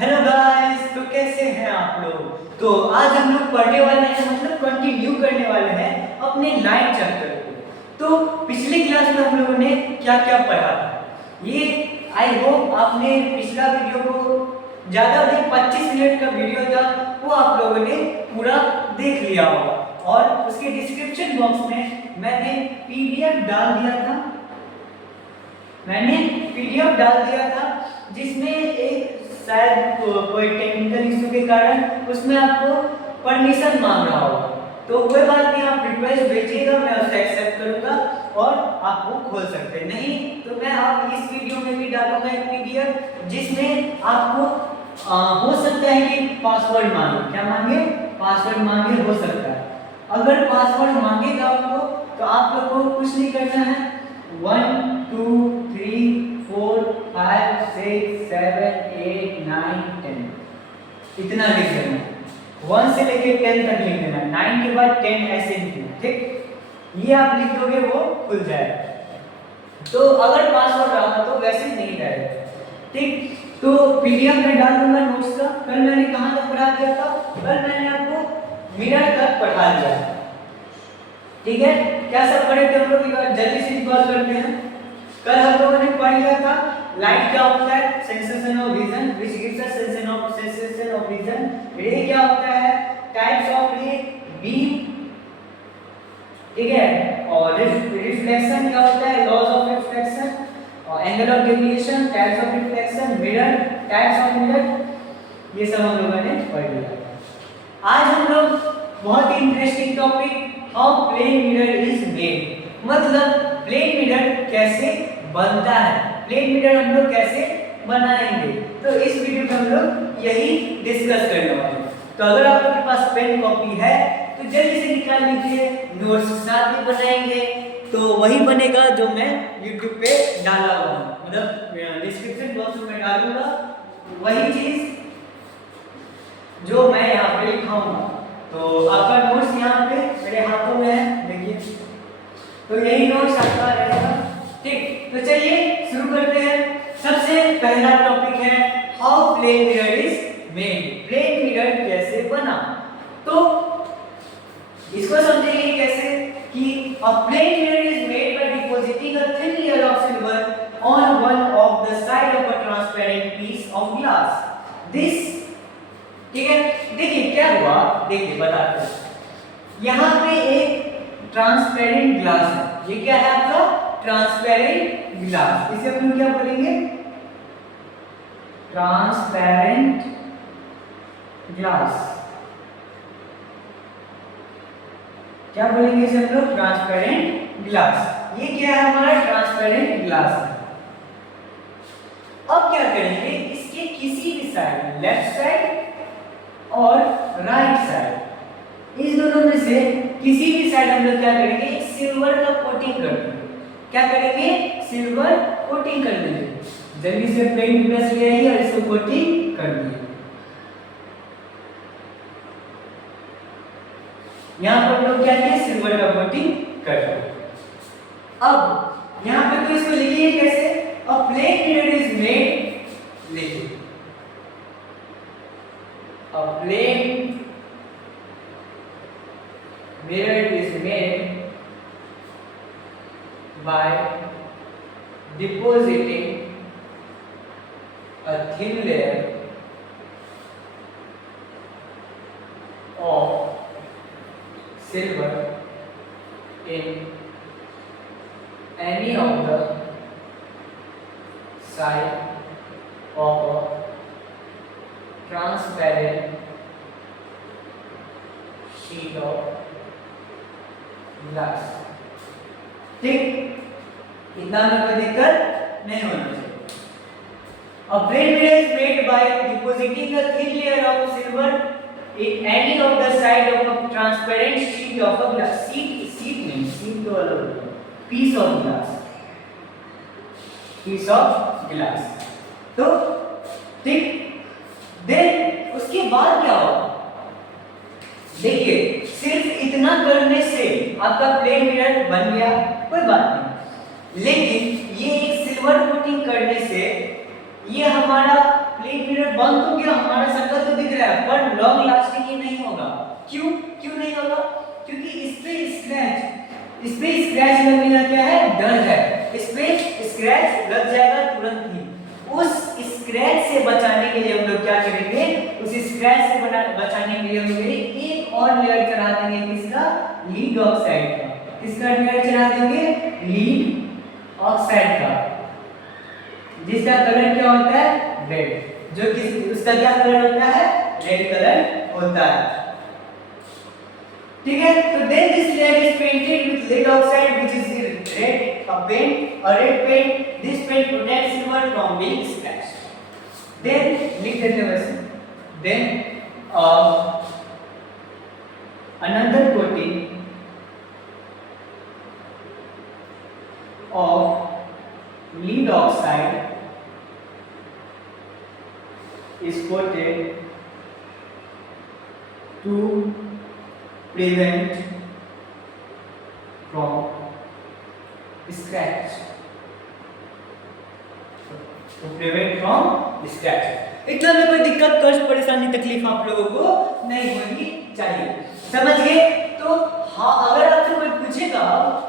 Hello guys, तो कैसे हैं आप लोग। तो आज हम लोग पढ़ने वाले हैं, मतलब कंटिन्यू करने वाले हैं अपने 9th चैप्टर को। तो पिछले क्लास में हम लोगों ने क्या क्या पढ़ा था, ये आई होप आपने पिछला वीडियो को ज़्यादा नहीं 25 मिनट का वीडियो था, वो आप लोगों ने पूरा देख लिया होगा। और उसके डिस्क्रिप्शन बॉक्स में मैंने पीडीएफ डाल दिया था, जिसमें एक शायद कोई टेक्निकल इशू के कारण उसमें आपको परमिशन मांग रहा होगा। तो कोई बात नहीं, आप रिक्वेस्ट भेजिएगा, मैं उसे एक्सेप्ट करूंगा और आपको खोल सकते हैं। नहीं तो मैं आप इस वीडियो में भी डालूंगा एक पीडीएफ, जिसमें आपको हो सकता है कि पासवर्ड मांगे। क्या मांगे? पासवर्ड मांगे, हो सकता है। अगर पासवर्ड मांगेगा आपको तो आप लोग को कुछ नहीं करना है। 1 2 3 4 5 6 7 8 9 10 इतना लिख देना। 1 से लेके 10 तक लिख देना, 9 के बाद 10 ऐसे लिखना। ठीक, ये आप लिख दोगे वो खुल जाएगा। तो अगर पासवर्ड रहा तो वैसे नहीं रहेगा। ठीक, तो पीडीएफ में डाल दूंगा नोट्स का। कल मैंने कहां तक पढ़ा दिया था? कल मैंने आपको मिरर तक पढ़ा दिया। ठीक है, क्या सब पढ़े थे हम लोग? जल्दी से रिकॉल करते हैं। कल हम लोगों ने पढ़ लिया था लाइट क्या होता है, sensation of vision which gives us sensation of vision. रे क्या होता है, टाइप्स ऑफ रे, बीम, ठीक है। और रिफ्लेक्शन क्या होता है, लॉज ऑफ रिफ्लेक्शन। और angle of deviation, types of reflection, mirror, types of mirror, ये सब हम लोगों ने पढ़ लिया। आज हम लोग बहुत ही interesting topic, how plane mirror is made, मतलब प्लेन मिरर कैसे बनता है, प्लेन मिरर हम लोग कैसे बनाएंगे। तो इस वीडियो में हम लोग यही डिस्कस करने वाले हैं। तो अगर आप लोग के पास पेन कॉपी है तो जल्दी से निकाल लीजिए, नोट्स साथ में बनाएंगे। तो वही बनेगा जो मैं YouTube पे डाला हुआ हूँ, मतलब डिस्क्रिप्शन बॉक्स में डालूंगा वही चीज जो मैं यहाँ पे लिखाऊंगा। तो आपका नोट्स यहाँ पे मेरे हाथों में है, देखिए। तो यही नोट्स आपका रहेगा। ठीक, तो चलिए शुरू करते हैं। सबसे पहला टॉपिक है how plane mirror is made, plane mirror कैसे बना। तो इसको समझेंगे कैसे कि a plane mirror is made by depositing a thin layer of silver on one of the side of a transparent piece of glass. This, ठीक है, देखिए क्या हुआ, देखिए बताते हैं। यहाँ पे एक ट्रांसपेरेंट ग्लास है, ये क्या है आपका ट्रांसपेरेंट ग्लास। इसे हम क्या बोलेंगे, ट्रांसपेरेंट ग्लास। क्या बोलेंगे इसे हम लोग, ट्रांसपेरेंट ग्लास। ये क्या है हमारा ट्रांसपेरेंट ग्लास है। अब क्या करेंगे, इसके किसी भी साइड, लेफ्ट साइड और राइट साइड, इस दोनों में से किसी भी साइड हम लोग क्या करेंगे, सिल्वर का कोटिंग कर देंगे। क्या करेंगे, सिल्वर कोटिंग कर देंगे। जल्दी से पेंट ब्रश ले आइए और इसको कोटिंग कर दिए। यहाँ पर लोग क्या किए, सिल्वर का कोटिंग कर दिए। अब यहाँ पे तो इसको लिखिए कैसे, अ प्लेन मिरर इज मेड, लिखिए अ plane mirror is made by depositing a thin layer of silver in any of the side of a transparent sheet of glass. ठीक, इतना में कोई दिक्कत नहीं होना चाहिए। A plane mirror is made by depositing a thin layer of silver in any of the side of a transparent sheet of a glass. sheet तो अलग, piece of glass, piece of glass। तो ठीक, then उसके बाद क्या होगा, देखिए सिर्फ इतना करने से आपका प्लेन मिरर बन गया, कोई बात नहीं। लेकिन ये एक सिल्वर कोटिंग करने से ये हमारा एक मिनट बंद तो गया, हमारा शक्ल तो दिख रहा है, पर लॉन्ग लास्टिंग ये नहीं होगा। क्यों नहीं होगा? क्योंकि इस पे स्क्रैच लगने का क्या है, डर है। इस पे स्क्रैच लग जाएगा तुरंत ही। उस स्क्रैच से बचाने के लिए हम लोग क्या करेंगे, उस स्क्रैच से बचाने के लिए हम लोग एक और लेयर चढ़ा देंगे, किसका, लीड ऑक्साइड का। किसका लेयर चढ़ा देंगे, लीड ऑक्साइड का, जिसका कलर क्या होता है, रेड। जो कि उसका क्या कलर होता है, रेड कलर होता है। ठीक है, तो then this layer is painted with lead oxide which is red paint, a red paint. This paint protects silver from being scratched. Then लिख देते हैं वैसे, then another coating of lead oxide is coated to prevent from scratch, to prevent from scratch। इतना में कोई दिक्कत, कष्ट, परेशानी, तकलीफ आप लोगों को नहीं होनी चाहिए। समझ गए? तो हाँ, अगर आपसे कोई पूछेगा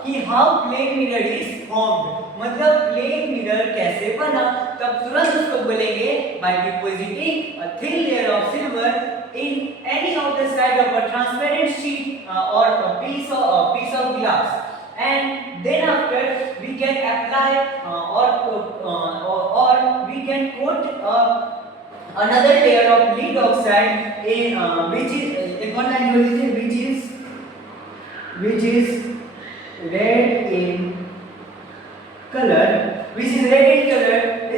कि how plane mirror is formed, मतलब प्लेन मिरर कैसे बना, तब तुरंत उसको बोलेंगे by depositing a thin layer of silver in any of the side of a transparent sheet or a piece of glass, and then after we can apply or we can coat another layer of lead oxide in which is red in color,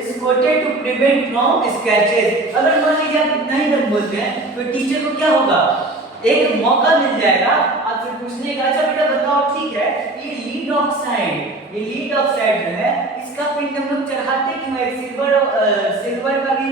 is coated to prevent from scratches। अगर मान लीजिए आप इतना ही तक बोलते हैं तो teacher को क्या होगा, एक मौका मिल जाएगा आपसे पूछने का, अच्छा बेटा बताओ, ठीक है, ये लीड ऑक्साइड जो है इसका पेंट हम लोग चढ़ाते क्यों है, सिल्वर का भी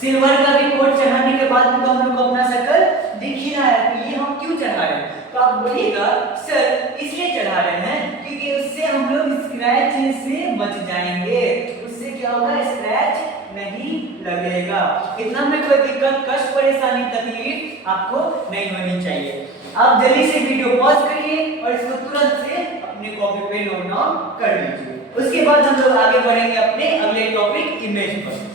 सिल्वर का भी कोट चढ़ाने के बाद तो हम लोग को अपना शक्ल दिख ही रहा है, तो ये हम क्यों चढ़ा रहे हैं? तो आप बोलिएगा सर इसलिए चढ़ा रहे हैं क्योंकि उससे हम लोग स्क्रैच से बच जाएंगे, उससे क्या होगा, स्क्रैच नहीं लगेगा। इतना में कोई दिक्कत, कष्ट, परेशानी, तकलीफ आपको नहीं होनी चाहिए। आप जल्दी से वीडियो पॉज करिए और इसको तुरंत से अपने कॉपी पे नोट डाउन कर लीजिए। उसके बाद हम लोग आगे बढ़ेंगे अपने अगले टॉपिक इमेज पर।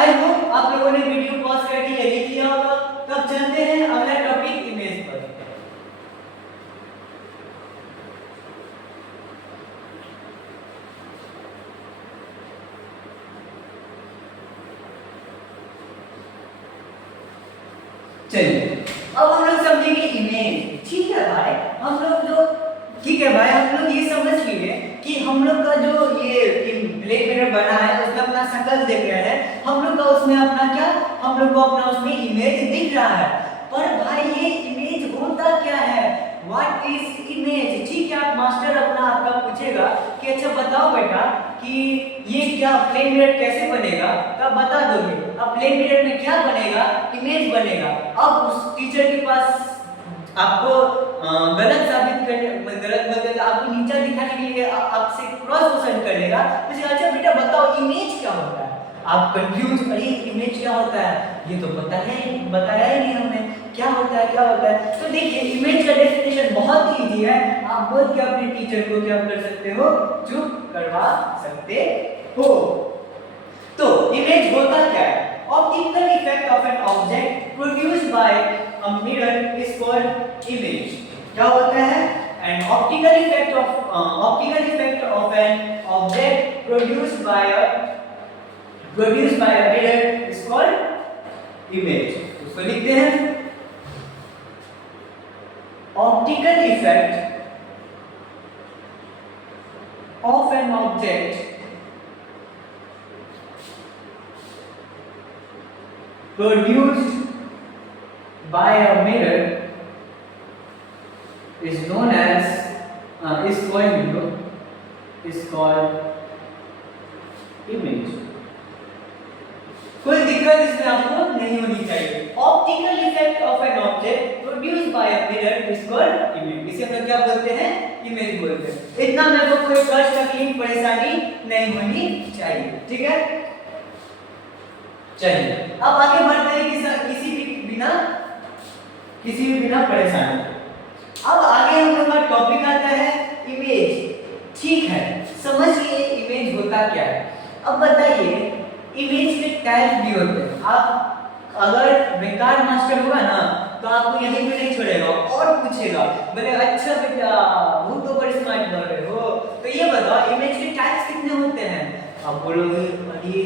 आई होप आप लोगों ने वीडियो पॉज करके ये लिख लिया होगा। तब चलते हैं अगला टॉपिक इमेज पर। चलिए अब हम लोग समझेंगे इमेज। ठीक है भाई, हम लोग ये समझ लिए कि हम लोग का जो ये ब्लैक मिरर बना है उसमें अपना शक्ल देख रहे हैं, हम लोग का उसमें अपना क्या, हम लोग को अपना उसमें इमेज दिख रहा है। पर भाई ये इमेज होता क्या है, व्हाट इज इमेज? ठीक है, आप मास्टर अपना आपका पूछेगा कि अच्छा बताओ बेटा कि ये क्या प्लेन मिरर कैसे बनेगा, तब बता दोगे। अब प्लेन मिरर में क्या बनेगा, इमेज बनेगा। अब उस टीचर के पास आपको गलत साबित करने, गलत मतलब आपको नीचा दिखाने के लिए आपसे क्रॉस क्वेश्चन करेगा, तो अच्छा बेटा बताओ इमेज क्या होता है। आप कंफ्यूज, अरे इमेज क्या होता है, ये तो बताया ही नहीं हमने, क्या होता है। तो देखिए इमेज का डेफिनेशन बहुत इजी है, आप बोल के अपने टीचर को क्या कर सकते हो, चुप करवा सकते हो। तो इमेज होता क्या है? Optical effect of an object produced by a mirror is called image. क्या होता है? An optical effect of an object produced by a mirror is called image. उसको लिखते हैं optical effect of an object produced by a mirror is known as is called image। कोई दिक्कत इसमें आपको नहीं होनी चाहिए। Optical effect of an object produced by a mirror is called image. इसे हम लोग क्या बोलते हैं, इमेज बोलते हैं। इतना मेरे को कोई कष्ट तकलीफ परेशानी नहीं होनी चाहिए। ठीक है, चलिए अब आगे बढ़ते हैं किसी भी बिना परेशानी। अब आगे हम लोग का टॉपिक आता है इमेज। ठीक है, समझिए इमेज होता क्या है। अब बताइए इमेज के टाइप भी होते हैं। आप अगर बेकार मास्टर होगा ना तो आपको यहीं पे नहीं छोड़ेगा और पूछेगा, बोले अच्छा बेटा वो तो बड़े स्मार्ट बन रहे हो, तो ये बताओ इमेज के टाइप्स कितने होते हैं। आप बोलोगे अरे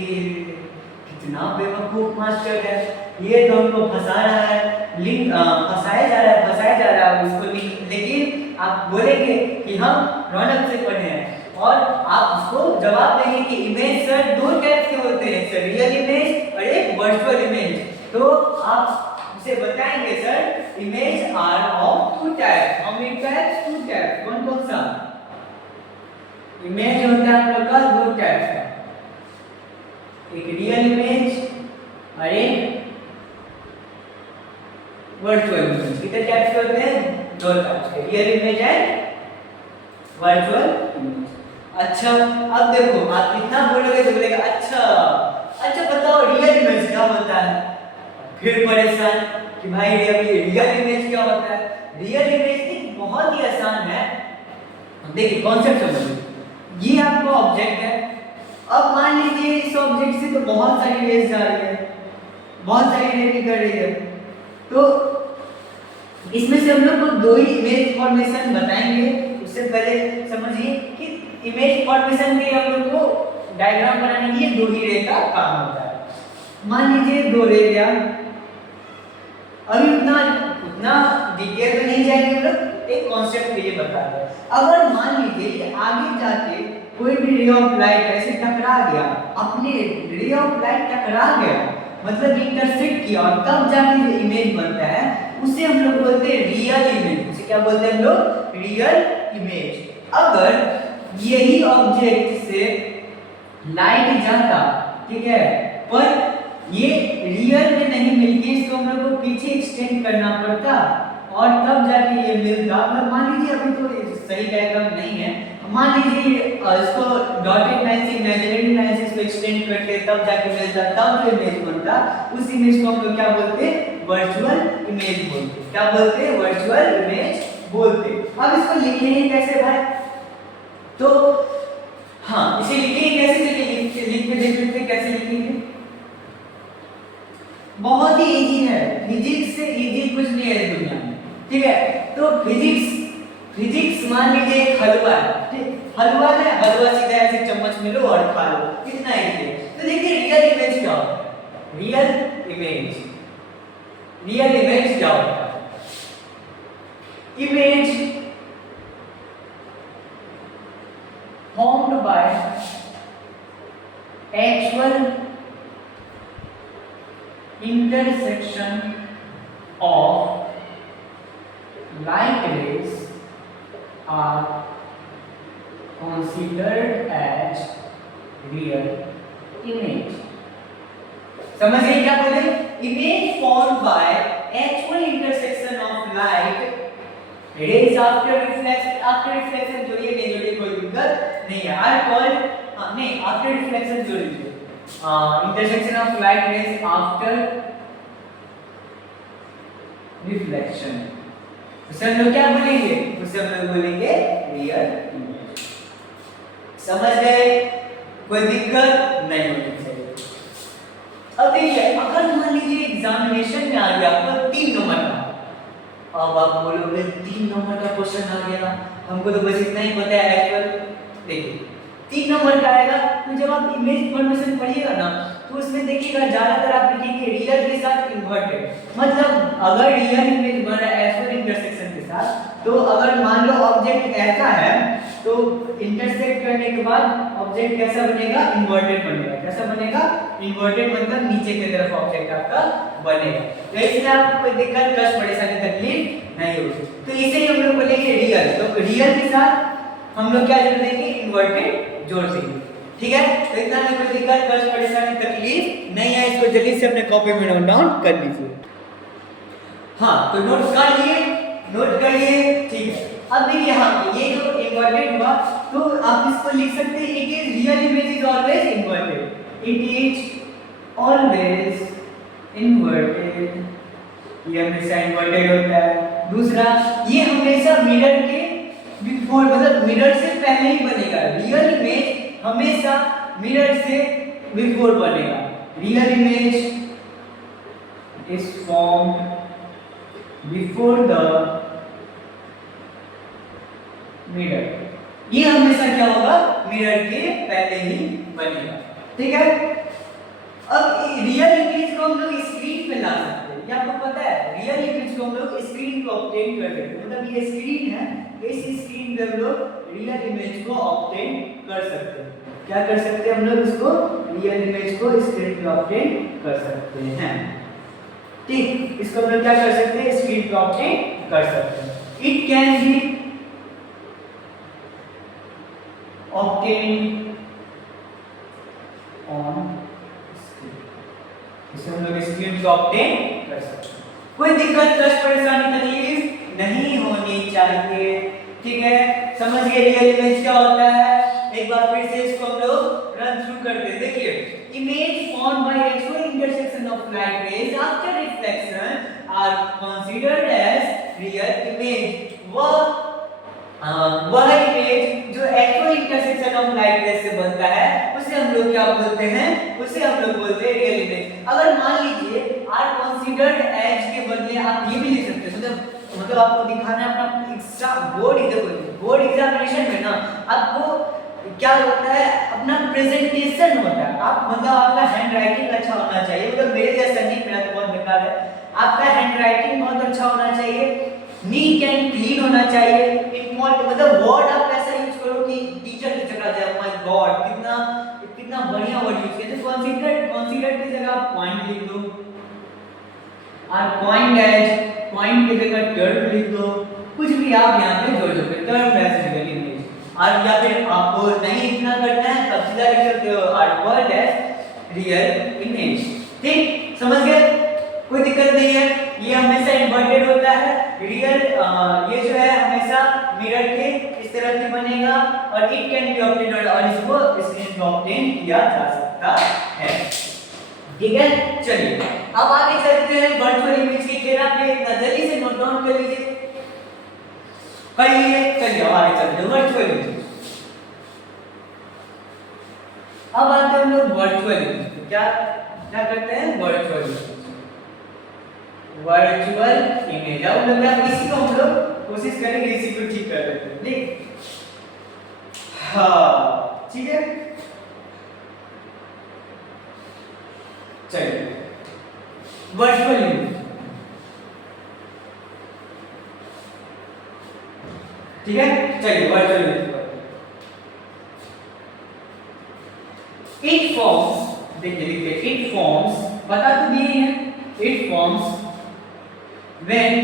कितना बेवकूफ मास्टर है, ये तो हमको फंसा रहा है, लिंक फंसाया जा रहा है उसको। लेकिन आप बोलेंगे कि हम रौनक से पढ़े हैं और आप उसको जवाब देंगे कि इमेज सर दो टाइप के होते हैं सर, रियल इमेज और एक वर्चुअल इमेज। तो आप उसे बताएंगे sir image are of two type. How many types? Two type. कौन सा इमेज होता है आप लोग का? दो टाइप का, एक रियल इमेज और एक वर्चुअल इमेज। कितने टाइप्स होते हैं? दो टाइप्स के, real image and virtual image. अच्छा अब देखो आप कितना बोलोगे तो बोलेगा अच्छा बताओ रियल इमेज क्या होता है। फिर परेशान कि भाई रियल इमेज क्या होता है। रियल इमेज बहुत ही आसान है, देखिए कॉन्सेप्ट समझिए। ये आपका ऑब्जेक्ट है, अब मान लीजिए इस ऑब्जेक्ट से तो बहुत सारी रेज जा रही है, बहुत सारी रेज निकल रही है, तो इसमें से हम लोग को दो ही इमेज फॉर्मेशन बताएंगे। उससे पहले समझिए कि इमेज फॉर्मेशन के हम लोग को डायग्राम बनाने के लिए दो ही रे का काम होता है। मान लीजिए दो रे लिया, अभी उतना डिटेल में नहीं जाएंगे हम लोग, एक कॉन्सेप्ट के लिए बता रहे हैं। अगर मान लीजिए आगे जाके कोई भी रे ऑफ लाइट ऐसे टकरा गया, अपने रे ऑफ लाइट टकरा गया मतलब इंटरसेक्ट किया और तब जाके जो इमेज बनता है उसे हम लोग बोलते हैं रियल इमेज। उसे क्या बोलते हैं हम लोग? Real image. अगर यही ऑब्जेक्ट से लाइट जाता, ठीक है, पर ये रियल में नहीं मिलके इसको हम लोग को पीछे एक्सटेंड करना पड़ता और तब जाके ये मिलता। मतलब मान लीजिए अभी तो सही डायग्राम नहीं है, मान लीजिए इसको डॉटेड लाइन से इमेजिनरी लाइन से इसको एक्सटेंड करते तब जाके मिलता, तब जो इमेज बनता उस इमेज को हम लोग क्या बोलते हैं? वर्चुअल इमेज बोलते हैं। क्या बोलते हैं? वर्चुअल इमेज बोलते हैं। अब इसको लिखेंगे कैसे भाई? तो हाँ इसे लिखेंगे कैसे? चलिए लिख के देख लेते हैं कैसे लिखेंगे। बहुत ही इजी है, फिजिक्स से इजी कुछ नहीं है दुनिया में। ठीक है, तो फिजिक्स मान लीजिए एक हलवा है, ठीक, हलवा है, हलवा सीधा ऐसे चम्मच में लो और खा लो, कितना इजी है। तो देखिए रियल इमेज क्या होता है? रियल इमेज क्या होता है? Image formed by actual intersection of light rays are considered as real image। समझ गए क्या बोले? Image formed by actual intersection of light rays after reflection जोड़िए, नहीं जोड़िए कोई दिक्कत नहीं है। आर कॉल्ड नहीं आफ्टर रिफ्लेक्शन जोड़िए, intersection of light rays after reflection, उसे हम लोग क्या बोलेंगे? उसे हम लोग बोलेंगे रियल इमेज। समझ गए? कोई दिक्कत नहीं होनी चाहिए। अब देखिए अगर मान लीजिए एग्जामिनेशन में आ गया आपका 3 नंबर का, अब आप बोलोगे 3 नंबर का क्वेश्चन आ गया, हमको तो बस इतना ही पता है एक्चुअल। देखिए 3 नंबर का आएगा तो जब आप इमेज फॉर्मेशन पढ़िएगा ना तो उसमें देखिएगा ज्यादातर आप लिखेंगे रियल के साथ इन्वर्टेड। मतलब अगर रियल इमेज बन रहा है एक्चुअल इंटरसेक्शन के साथ, तो अगर मान लो ऑब्जेक्ट ऐसा है तो इंटरसेक्ट करने के बाद ऑब्जेक्ट कैसा बनेगा? इन्वर्टेड बनेगा। कैसा बनेगा? इन्वर्टेड, मतलब नीचे की तरफ ऑब्जेक्ट आपका बनेगा। तो इसमें आपको कोई दिक्कत, कष्ट, परेशानी, तकलीफ नहीं होगी। तो इसे ही हम लोग बोलेंगे रियल। तो रियल के साथ हम लोग क्या जोड़ देंगे? इन्वर्टेड जोड़ देंगे। ठीक है, तो इतना में कोई दिक्कत, कष्ट, परेशानी, तकलीफ नहीं है। इसको जल्दी से अपने कॉपी में नोट डाउन कर लीजिए। हाँ तो नोट कर लिए, ठीक है। अब देखिए हाँ ये जो इन्वर्टेड हुआ तो आप इसको लिख सकते हैं it is real image is always inverted, it is always inverted, ये हमेशा इन्वर्टेड होता है। दूसरा, ये हमेशा मिरर के बिफोर मतलब मिरर से पहले ही बनेगा, रियल इमेज हमेशा मिरर से बिफोर बनेगा। Real image is formed before the mirror, ये हमेशा क्या होगा, मिरर के पहले ही बनेगा, ठीक है। अब रियल इमेज को हम लोग स्क्रीन पे ला सकते हैं, ये आपको पता है, रियल इमेज को हम लोग स्क्रीन पे ऑब्टेन कर सकते हैं, मतलब ये स्क्रीन है, इस स्क्रीन पे हम लोग रियल इमेज को ऑब्टेन कर सकते हैं। क्या कर सकते हैं हम लोग, इसको रियल इमेज को स्क्रीन पे ऑब्टेन कर सकते हैं, ठीक। इसको हम लोग क्या कर सकते हैं, स्क्रीन पे ऑब्टेन कर सकते हैं। It can be obtain on, इसे हम लोग स्क्रीन पे ऑब्टेन कर सकते हैं। कोई दिक्कत, कष्ट, परेशानी, तकलीफ नहीं होनी चाहिए, ठीक है। समझ गए रियल इमेज क्या होता है। एक बार फिर से इसको हम लोग रन थ्रू करते हैं। देखिए, image formed by actual intersection of light rays after reflection are considered as real image. वह इमेज जो actual intersection of light rays से बनता है उसे हम लोग क्या बोलते हैं, उसे हम लोग बोलते हैं रियल इमेज। अगर मान लीजिए आर कंसीडर्ड एज के बदले आप ये भी लिख सकते हैं, मतलब आपको दिखाना है अपना एग्जाम बोर्ड एग्जामिनेशन में ना आपको क्या होता है, अपना प्रेजेंटेशन होता है। आप मतलब आपका हैंड राइटिंग अच्छा होना चाहिए, मतलब मेरे जैसा नहीं, मेरा तो बहुत बेकार है। आपका हैंड राइटिंग बहुत अच्छा होना चाहिए, नीट एंड क्लीन होना चाहिए, इम्पोर्टेंट मतलब वर्ड आप ऐसा यूज करो कि टीचर की जगह जाए, माय गॉड कितना बढ़िया वर्ड यूज किया। तो कंसीडर की जगह आप पॉइंट लिख दो, और पॉइंट की जगह टर्म लिख दो, कुछ भी आप यहाँ पे जोड़ सकते हो, टर्म एज रियल इमेज। और या फिर आपको नहीं इतना करना है तब सीधा लिख सकते हो or word as real image, ठीक। समझ गए, कोई दिक्कत नहीं है। ये हमेशा इन्वर्टेड होता है, रियल ये जो है हमेशा मिरर के इस तरह से बनेगा, और इट कैन बी ऑब्टेन्ड, और इसको स्क्रीन पे ऑब्टेन किया जा सकता है, ठीक है। चलिए अब आगे चलते हैं वर्चुअल इमेज की खेला पे, जल्दी से नोट डाउन कर लीजिए, करिए। चलिए अब आगे चलते हैं वर्चुअल इमेज। अब आते हैं हम लोग वर्चुअल इमेज, क्या करते हैं, वर्चुअल इमेज। अब लग रहा है इसी को हम लोग कोशिश करेंगे इसी को ठीक कर देते हैं, ठीक। हाँ ठीक है, चलिए वर्चुअल इमेज, ठीक है। चलिए वर्चुअल इमेज इट फॉर्म्स, देखिए इट फॉर्म्स, बता तो दिए हैं, it forms when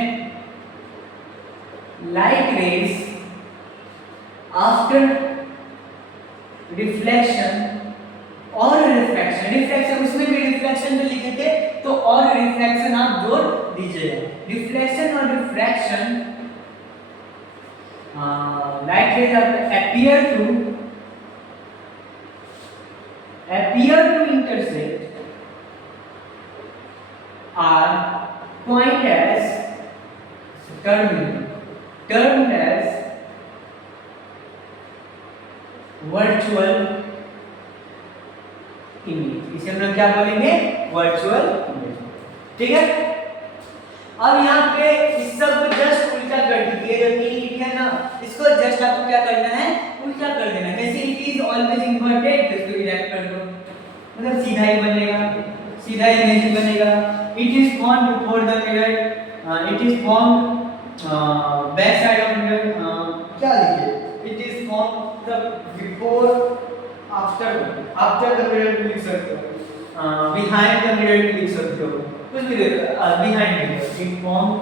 light rays after reflection और रिफ्लेक्शन उसमें भी रिफ्लेक्शन जो लिखे थे तो और रिफ्लेक्शन आप जोड़ दीजिएगा, रिफ्लेक्शन और refraction, light rays appear to intersect are point as termed as virtual image, इसे हम लोग क्या बोलेंगे, वर्चुअल इमेज, ठीक है। अब यहाँ पे इस सब को जस्ट उल्टा कर दीजिए, जो तीन लिखे हैं ना इसको जस्ट आपको क्या करना है, उल्टा कर देना। जैसे इट इज ऑलवेज इन्वर्टेड, इसको इरेक्ट कर दो, मतलब सीधा ही बनेगा, सीधा इमेज बनेगा। It is formed before the mirror, it is formed back side of mirror, क्या लिखे, it is formed the before after the mirror भी लिख सकते हो, behind the mirror भी लिख सकते हो, कुछ भी behind mirror, it formed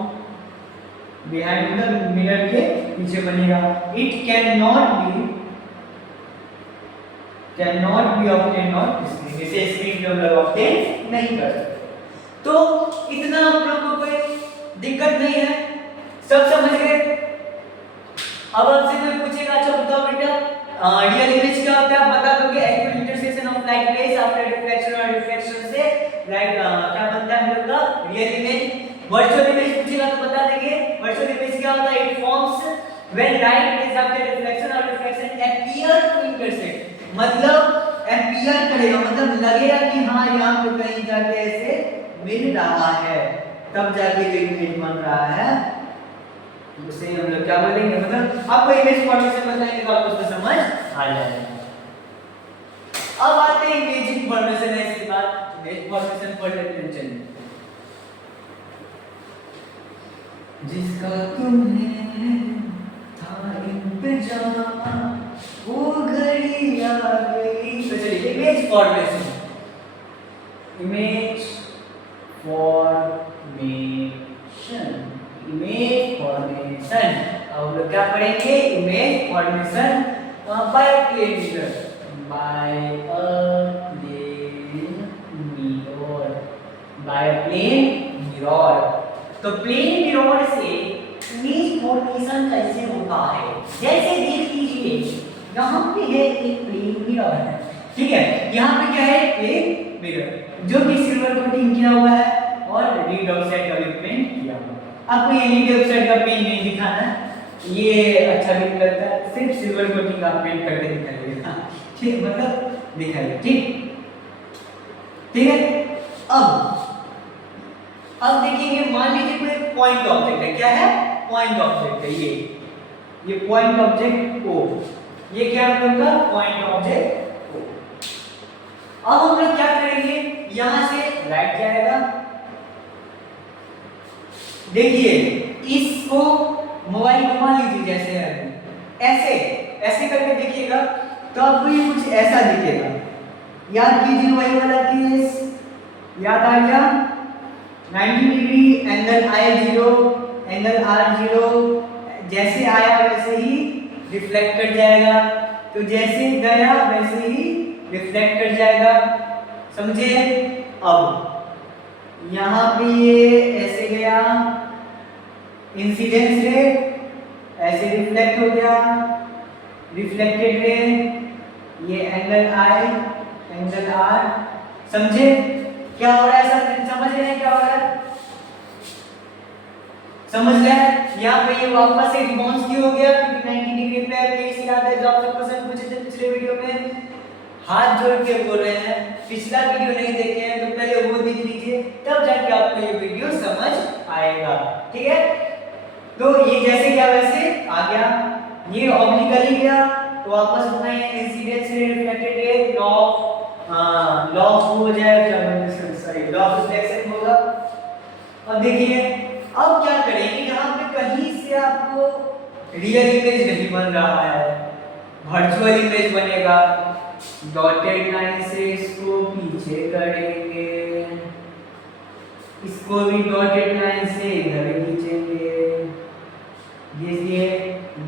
behind the mirror के पीछे बनेगा। It cannot be obtained on screen, इसे स्क्रीन पे हम लोग ऑब्टेन नहीं कर सकते। तो इतना आप लोग को कोई दिक्कत नहीं है, सब समझ गए। अब आपसे कोई पूछेगा अच्छा बताओ बेटा रियल इमेज क्या होता है आप बता दोगे? Actual intersection of light rays after reflection और रिफ्लेक्शन से लाइट क्या बनता है हम लोग का रियल इमेज। वर्चुअल इमेज पूछेगा तो बता देंगे वर्चुअल इमेज क्या होता है? It forms when light rays after reflection और रिफ्लेक्शन अपीयर टू इंटरसेक्ट, मतलब अपीयर करेगा मतलब लगेगा कि हाँ यहाँ पे कहीं जाके ऐसे मिल रहा है, तब जाके जो इमेज बन रहा है उसे हम लोग क्या बोलेंगे, मतलब आपको इमेज फॉर्मेशन बताएंगे तो आपको उसमें समझ आ जाएगा। अब आते हैं इमेजिंग फॉर्मेशन है, इसके बाद इमेज फॉर्मेशन पढ़ लेते हैं। चलिए, जिसका तुम्हें था इंतजार वो घड़ी आ गई। तो चलिए image formation, image formation, image formation. अब लोग क्या पढ़ेंगे? Image formation by plane mirror, by a plane mirror, by plane mirror. तो प्लेन मिरर से इमेज फॉर्मेशन कैसे होता है? जैसे देख लीजिए यहाँ पे है एक प्लेन मिरर है, ठीक है, यहाँ पे क्या है? एक मिरर जो कि सिल्वर कोटिंग किया हुआ है और रीड ऑक्साइड का भी पेंट किया हुआ है। आपको ये रीड ऑक्साइड का पेंट नहीं दिखाना, ये अच्छा भी नहीं लगता, सिर्फ सिल्वर कोटिंग का पेंट करके दिखाइए, ठीक, मतलब दिखाइए, ठीक ठीक है। अब देखेंगे, मान लीजिए कोई पॉइंट ऑब्जेक्ट है, क्या है? पॉइंट ऑब्जेक्ट है, ये पॉइंट ऑब्जेक्ट O, ये क्या है हम लोग का? Point object O। अब हम लोग क्या करेंगे? यहां से राइट जाएगा, देखिए इसको मोबाइल घुमा लीजिए जैसे है, ऐसे करके देखिएगा तो आपको ये कुछ ऐसा दिखेगा। याद कीजिए वही वाला केस, याद आ गया? 90 degree angle I0 angle R0, जैसे आया वैसे ही रिफ्लेक्ट कर जाएगा, तो जैसे गया वैसे ही रिफ्लेक्ट कर जाएगा, समझे? अब यहाँ पे ये ऐसे गया, इंसिडेंस रे ऐसे रिफ्लेक्ट हो गया, रिफ्लेक्टेड रे, ये एंगल I एंगल R, समझे क्या हो रहा है? सब समझ रहे हैं क्या हो रहा है? समझ गए? यहाँ पे ये वापस से रिबॉन्स क्यों हो गया? क्योंकि 90 डिग्री पे केस याद है जो आपने क्वेश्चन पूछे थे पिछले वीडियो में, हाथ जोड़ के बोल रहे हैं, पिछला वीडियो नहीं देखे हैं तो पहले वो देख लीजिए, तब जाके आपको ये वीडियो समझ आएगा, ठीक है? तो ये जैसे क्या वैसे आ गया, ये ऑब्लिकली गया तो वापस अपना ये इंसिडेंस रे रिफ्लेक्टेड रे लॉ ऑफ हो जाएगा, क्या बोलते हैं, सॉरी लॉ ऑफ रिफ्लेक्शन होगा। अब देखिए अब क्या करेंगे, यहाँ पे कहीं से आपको रियल इमेज नहीं बन रहा है, वर्चुअल इमेज बनेगा। डॉटेड लाइन से इसको पीछे करेंगे, इसको भी डॉटेड लाइन से इधर खींचेंगे, ये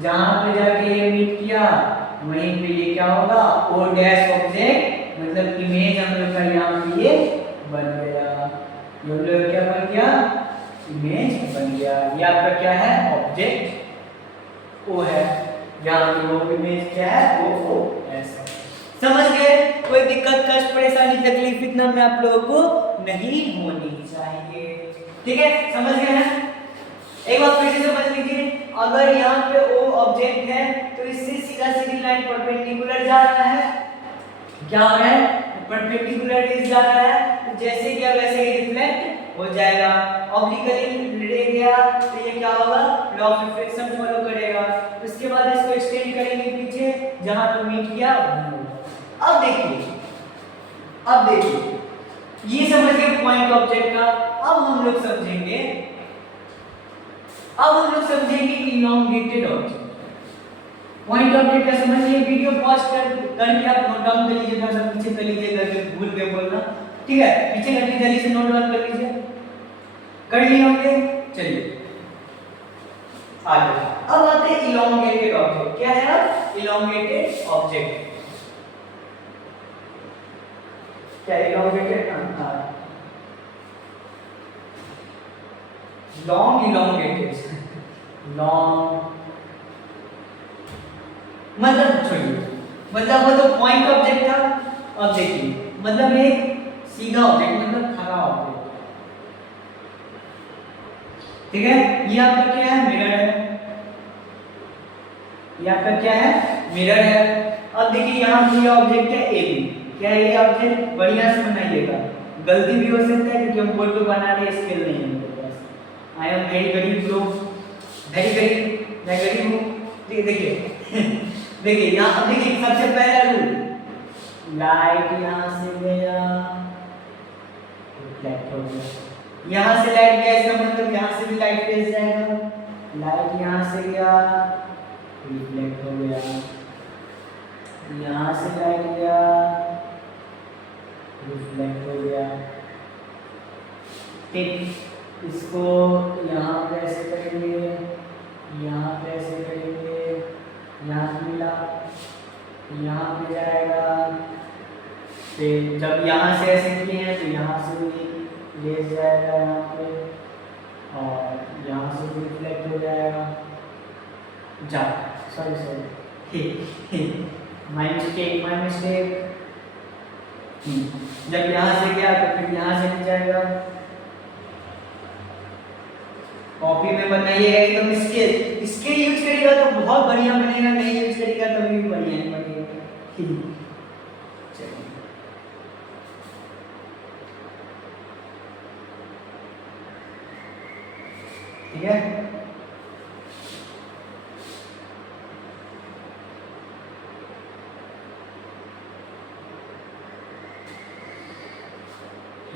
जहां पे जाके ये मीट किया वहीं पे ये क्या होगा? ओ डैश ऑब्जेक्ट, मतलब इमेज हम लोग का यहाँ पे ये बन गया, ये लोग क्या बन गया? इमेज बन गया। ये आपका क्या है? ऑब्जेक्ट O है, यहाँ पे वो इमेज क्या है? O ऐसा। समझ गए? कोई दिक्कत, कष्ट, परेशानी, तकलीफ इतना में आप लोगों को नहीं होनी चाहिए, ठीक है? समझ गए हैं? एक बार फिर से समझ लीजिए, अगर यहाँ पे O ऑब्जेक्ट है तो इससे सीधा सीधी लाइन परपेंडिकुलर जा रहा है, क्या हो रहा है? परपेंडिकुलर रेज जा रहा है, तो जैसे क्या वैसे ही रिफ्लेक्ट हो जाएगा। ऑब्लिकली रे गया तो ये क्या होगा? लॉ ऑफ रिफ्लेक्शन फॉलो करेगा। उसके बाद इसको एक्सटेंड करेंगे पीछे जहां पे मीट किया वहीं होगा। अब देखिए ये समझ गए पॉइंट ऑब्जेक्ट का। अब हम लोग समझेंगे इलॉन्गेटेड ऑब्जेक्ट। पॉइंट ऑब्जेक्ट का समझिए, वीडियो पॉज करके आप नोट डाउन कर लीजिए, थोड़ा सा पीछे कर लीजिए, करके भूल के बोलना, ठीक है? पीछे करके जल्दी से नोट डाउन कर लीजिए, कर लिए होंगे। चलिए आगे अब आते हैं इलॉन्गेटेड ऑब्जेक्ट। क्या है अब? Elongated object. क्या इलॉन्गेटेड? लॉन्ग इलॉन्गेटेड, लॉन्ग मतलब छोड़िए, मतलब वो तो पॉइंट ऑब्जेक्ट था। अब देखिए मतलब एक सीधा ऑब्जेक्ट मतलब खड़ा ऑब्जेक्ट, ठीक है। ये आपका क्या है, मिरर है। ये आपका क्या है, मिरर है। अब देखिए यहाँ पे ये ऑब्जेक्ट है ए बी। क्या है ये ऑब्जेक्ट, बढ़िया से बनाइएगा, गलती भी हो सकता है क्योंकि हम बोर्ड पे बना रहे स्किल नहीं है मेरे पास। आई एम वेरी गरीब लोग, वेरी गरीब, मैं गरीब हूँ। देखिए देखिए यहाँ अब देखिए सबसे पहला रूल, लाइट यहाँ से गया, रिफ्लेक्ट हो गया। यहाँ से लाइट गया इसका मतलब यहाँ से भी लाइट फेस जाएगा। लाइट यहाँ से गया, रिफ्लेक्ट हो गया। यहाँ से लाइट गया, रिफ्लेक्ट हो गया। ठीक, इसको यहाँ पे ऐसे करेंगे, यहाँ पे ऐसे करेंगे, यहाँ मिला, यहाँ पे जाएगा। फिर जब यहाँ से ऐसे किए हैं तो यहाँ से भी ले जाएगा यहाँ पे, और यहाँ से भी रिफ्लेक्ट हो जाएगा। जा sorry sorry my mistake my mistake. जब यहाँ से गया तो फिर यहाँ से भी जाएगा। कॉपी में बनाइएगा एकदम स्केल, स्केल यूज करिएगा तो बहुत बढ़िया बनेगा, नहीं यूज करिएगा तो भी बढ़िया नहीं बनेगा। चलिए ठीक है।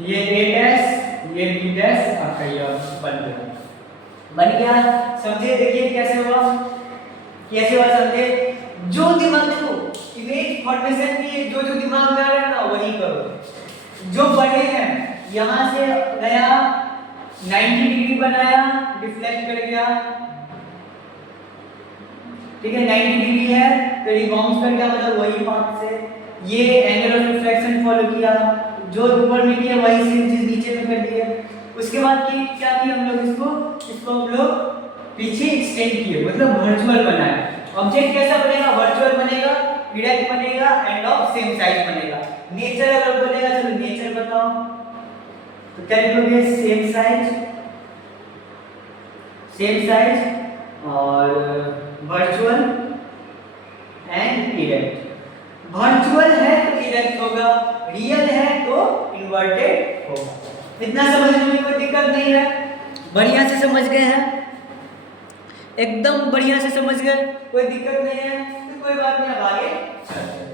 ये ए डैश ये बी डैश आपका ये बन गया, बन गया। समझे, देखिए कैसे हुआ, कैसे हुआ समझे। जो दिमाग को इमेज फॉर्मेशन की जो जो दिमाग में आ रहा है ना वही करो। जो बड़े हैं यहाँ से गया 90 डिग्री बनाया, रिफ्लेक्ट कर गया, ठीक है 90 डिग्री है तो रिबाउंस कर गया, मतलब वही पाथ से ये एंगल ऑफ रिफ्लेक्शन फॉलो किया, जो ऊपर में किया वही सेम चीज नीचे में कर दिया। उसके बाद की क्या किया हम लोग, इसको हम लोग पीछे एक्सटेंड किए, मतलब वर्चुअल बनाया। ऑब्जेक्ट कैसा बनेगा, वर्चुअल बनेगा, इरेक्ट बनेगा, एंड ऑफ सेम साइज बनेगा। नेचर अगर बोलेगा, चलो नेचर बताओ, तो क्या लिखोगे, सेम साइज और वर्चुअल एंड इरेक्ट। वर्चुअल है तो इरेक्ट होगा, रियल है तो इन्वर्टेड होगा। इतना समझने में कोई दिक्कत नहीं है, बढ़िया से समझ गए हैं, एकदम बढ़िया से समझ गए, कोई दिक्कत नहीं है तो कोई बात नहीं, अब आगे चलते हैं।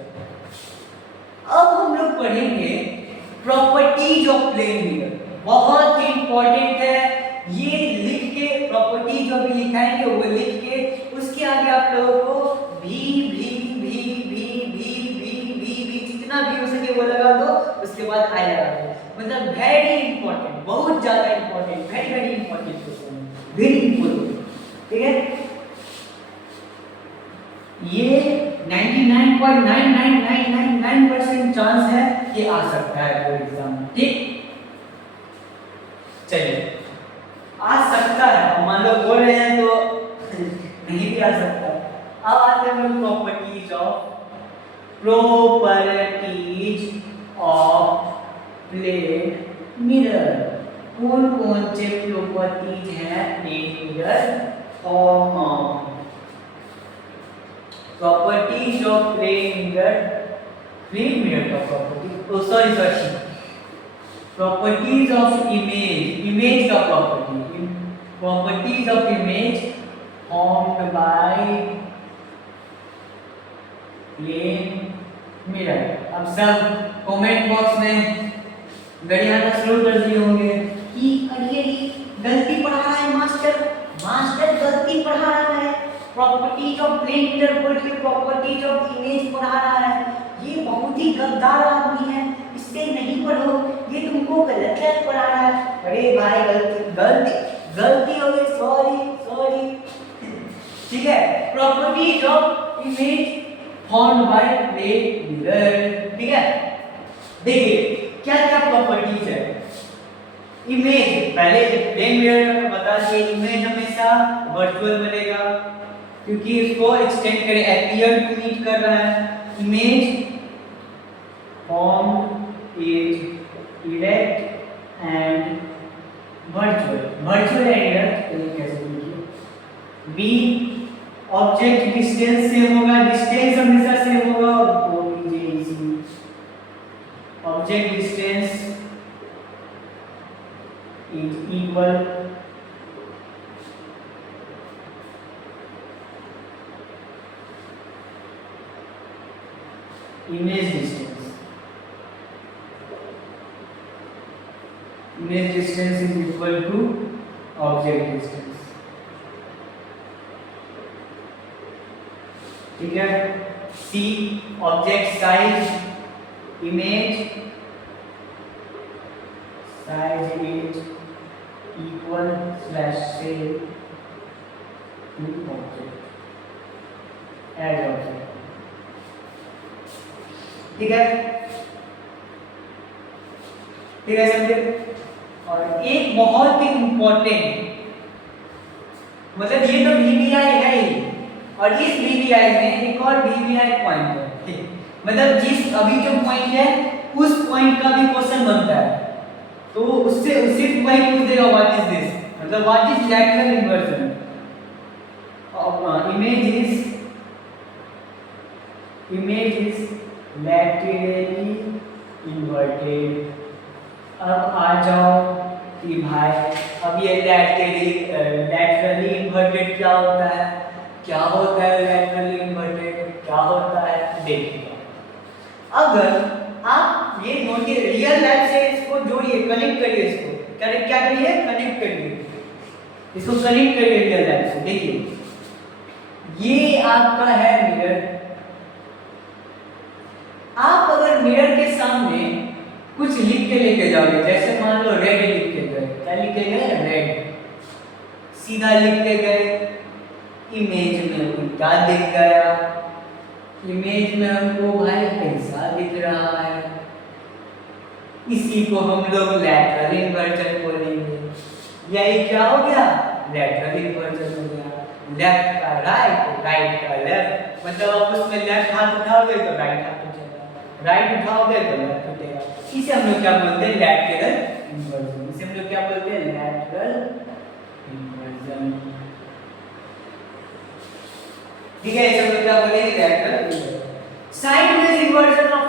अब हम लोग पढ़ेंगे प्रॉपर्टीज ऑफ प्लेन मिरर, बहुत ही इंपॉर्टेंट है। ये लिख के प्रॉपर्टी जो भी लिखाएंगे वो लिख के उसके आगे आप लोगों को भी जितना भी हो सके वो लगा दो, उसके बाद आई लगा दो। मतलब वेरी इंपॉर्टेंट, बहुत ज्यादा important, very important question, very important, ठीक है। ये 99.99999% चांस है कि आ सकता है कोई एग्जाम में, ठीक। चलिए आ सकता है, मान लो बोल रहे हैं तो नहीं भी आ सकता है। अब आते हैं प्रॉपर्टीज ऑफ प्लेन मिरर। कौन कौन से प्रॉपर्टीज हैं plane mirror form of, properties of plane mirror का property, sorry properties of image का properties of image formed by plane mirror. अब सब कमेंट बॉक्स में गड़ियाना शुरू कर दिए होंगे कि अरे गलती पढ़ा रहा है मास्टर गलती पढ़ा रहा है, प्रॉपर्टीज ऑफ प्लेन मिरर बोल के प्रॉपर्टीज ऑफ इमेज पढ़ा रहा है, ये बहुत ही गद्दार आदमी है, इससे नहीं पढ़ो, ये तुमको गलत पढ़ा रहा है। अरे भाई गलती हो गई, सॉरी ठीक है। Properties of image formed by plane mirror, ठीक है। देखिए क्या क्या प्रॉपर्टीज है इमेज, पहले प्लेन मिरर में बता दिए इमेज हमेशा वर्चुअल बनेगा क्योंकि इसको एक्सटेंड करे, अपीयर टू मीट कर रहा है, image formed is erect and virtual and erect कैसे लिखिए। b ऑब्जेक्ट डिस्टेंस सेम होगा, डिस्टेंस हमेशा सेम होगा, object distance is equal image distance is equal to object distance. ठीक है। C object size image size is equal slash same to object as object. ठीक है, ठीक है समझे। और एक बहुत ही इंपॉर्टेंट, मतलब ये तो VBI है ही, और इस VBI में एक और VBI पॉइंट है। मतलब जिस अभी जो पॉइंट है उस पॉइंट का भी क्वेश्चन बनता है, तो उससे सिर्फ वही पूछ देगा व्हाट इज दिस, मतलब what is lateral inversion. Image is laterally inverted. अब आ जाओ कि भाई अब ये लैटरली इन्वर्टेड क्या होता है, क्या होता है लैटरली इन्वर्टेड, क्या होता है देखिए। अगर आप ये नोटिस रियल लाइफ से इसको जोड़िए, कनेक्ट करिए, इसको क्या करिए, कनेक्ट करिए, इसको कनेक्ट करिए रियल लाइफ से। देखिए ये आपका है मिरर। आप अगर मिरर के सामने कुछ लिख के लेके जाओगे, जैसे मान लो रेड लिख के गए, क्या लिख के गए, रेड, सीधा लिख के गए, इमेज में उल्टा दिख गया, इमेज में हमको भाई ऐसा दिख रहा है, इसी को हम लोग लैटरल इन्वर्जन बोलेंगे। यही क्या हो गया, लैटरल इन्वर्जन हो गया। लेफ्ट का राइट, राइट का लेफ्ट, मतलब आप उसमें लेफ्ट हाथ उठाओगे तो राइट हाथ उठेगा, राइट उठाओगे तो लेफ्ट उठेगा। इसे हम लोग क्या बोलते हैं, लैटरल इन्वर्जन। इसे हम लोग क्या बोलते हैं, लैटरल इन्वर्जन। ठीक है, इसे हम लोग क्या बोलेंगे, lateral inversion. Sideways inversion of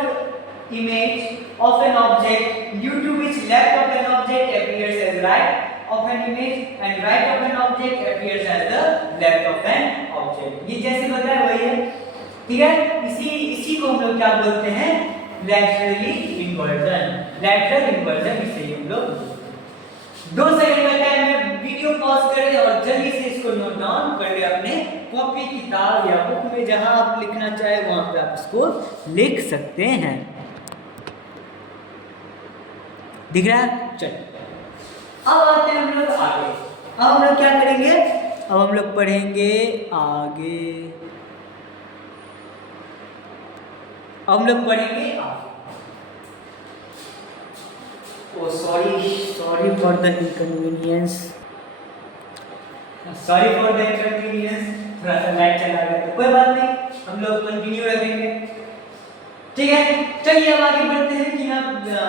image of an object due to which left of an object appears as right of an image and right of an object appears as the left of an object। ये जैसे बताया वही है। ठीक है, इसी को हम लोग क्या बोलते हैं, लैटरली इन्वर्जन। लैटरल इन्वर्जन इसे हम लोग 2 सेकंड का टाइम में वीडियो पॉज करें और जल्दी से इसको नोट डाउन कर ले अपने कॉपी, किताब या बुक में, जहां आप लिखना चाहे वहां पे आप इसको लिख सकते हैं। दिख रहा है? चल अब आते हैं हम लोग आगे। अब हम लोग क्या करेंगे, अब हम लोग पढ़ेंगे आगे, अब हम लोग पढ़ेंगे आगे। Oh sorry for the inconvenience, sorry for the inconvenience, थोड़ा सा लाइट चला गया तो कोई बात नहीं, हम लोग कंटिन्यू रखेंगे। ठीक है, चलिए अब आगे बढ़ते हैं कि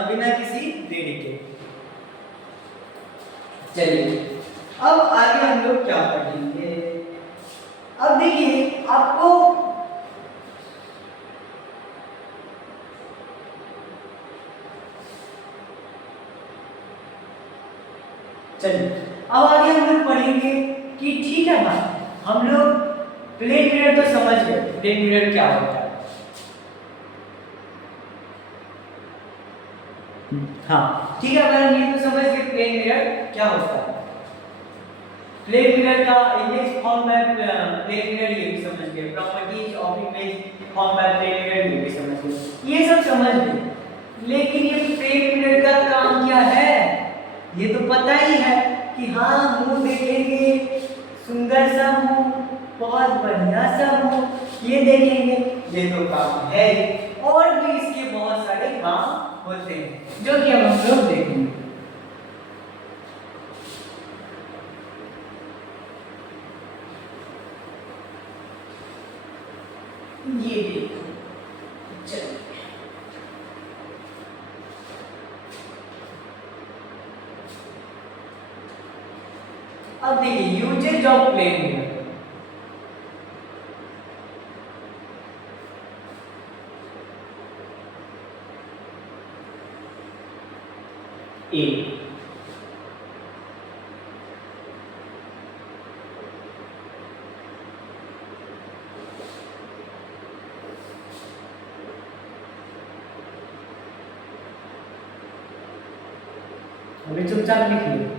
बिना किसी देरी के। चलिए अब आगे हम लोग क्या पढ़ेंगे। अब देखिए आपको चलिए अब आगे हम लोग पढ़ेंगे कि ठीक है भाई, हम लोग प्लेन मिरर तो समझ गए, प्लेन मिरर क्या होता है। हाँ ठीक है, अगर ये तो समझ गए प्लेन मिरर क्या होता है। प्लेन मिरर का image form by plane mirror ये भी समझ गए, properties of image form by plane mirror ये भी समझ गए, ये सब समझ गए। लेकिन ये प्लेन मिरर का काम क्या है, ये तो पता ही है कि हाँ मुंह देखेंगे, सुंदर सा मुंह, बहुत बढ़िया सा मुंह, ये देखेंगे, ये तो काम है। और भी इसके बहुत सारे काम होते हैं जो कि हम लोग देखेंगे। ये देखो अब देखिए यूजेज ऑफ प्लेन मिरर। ए अभी चुपचाप लिखिए।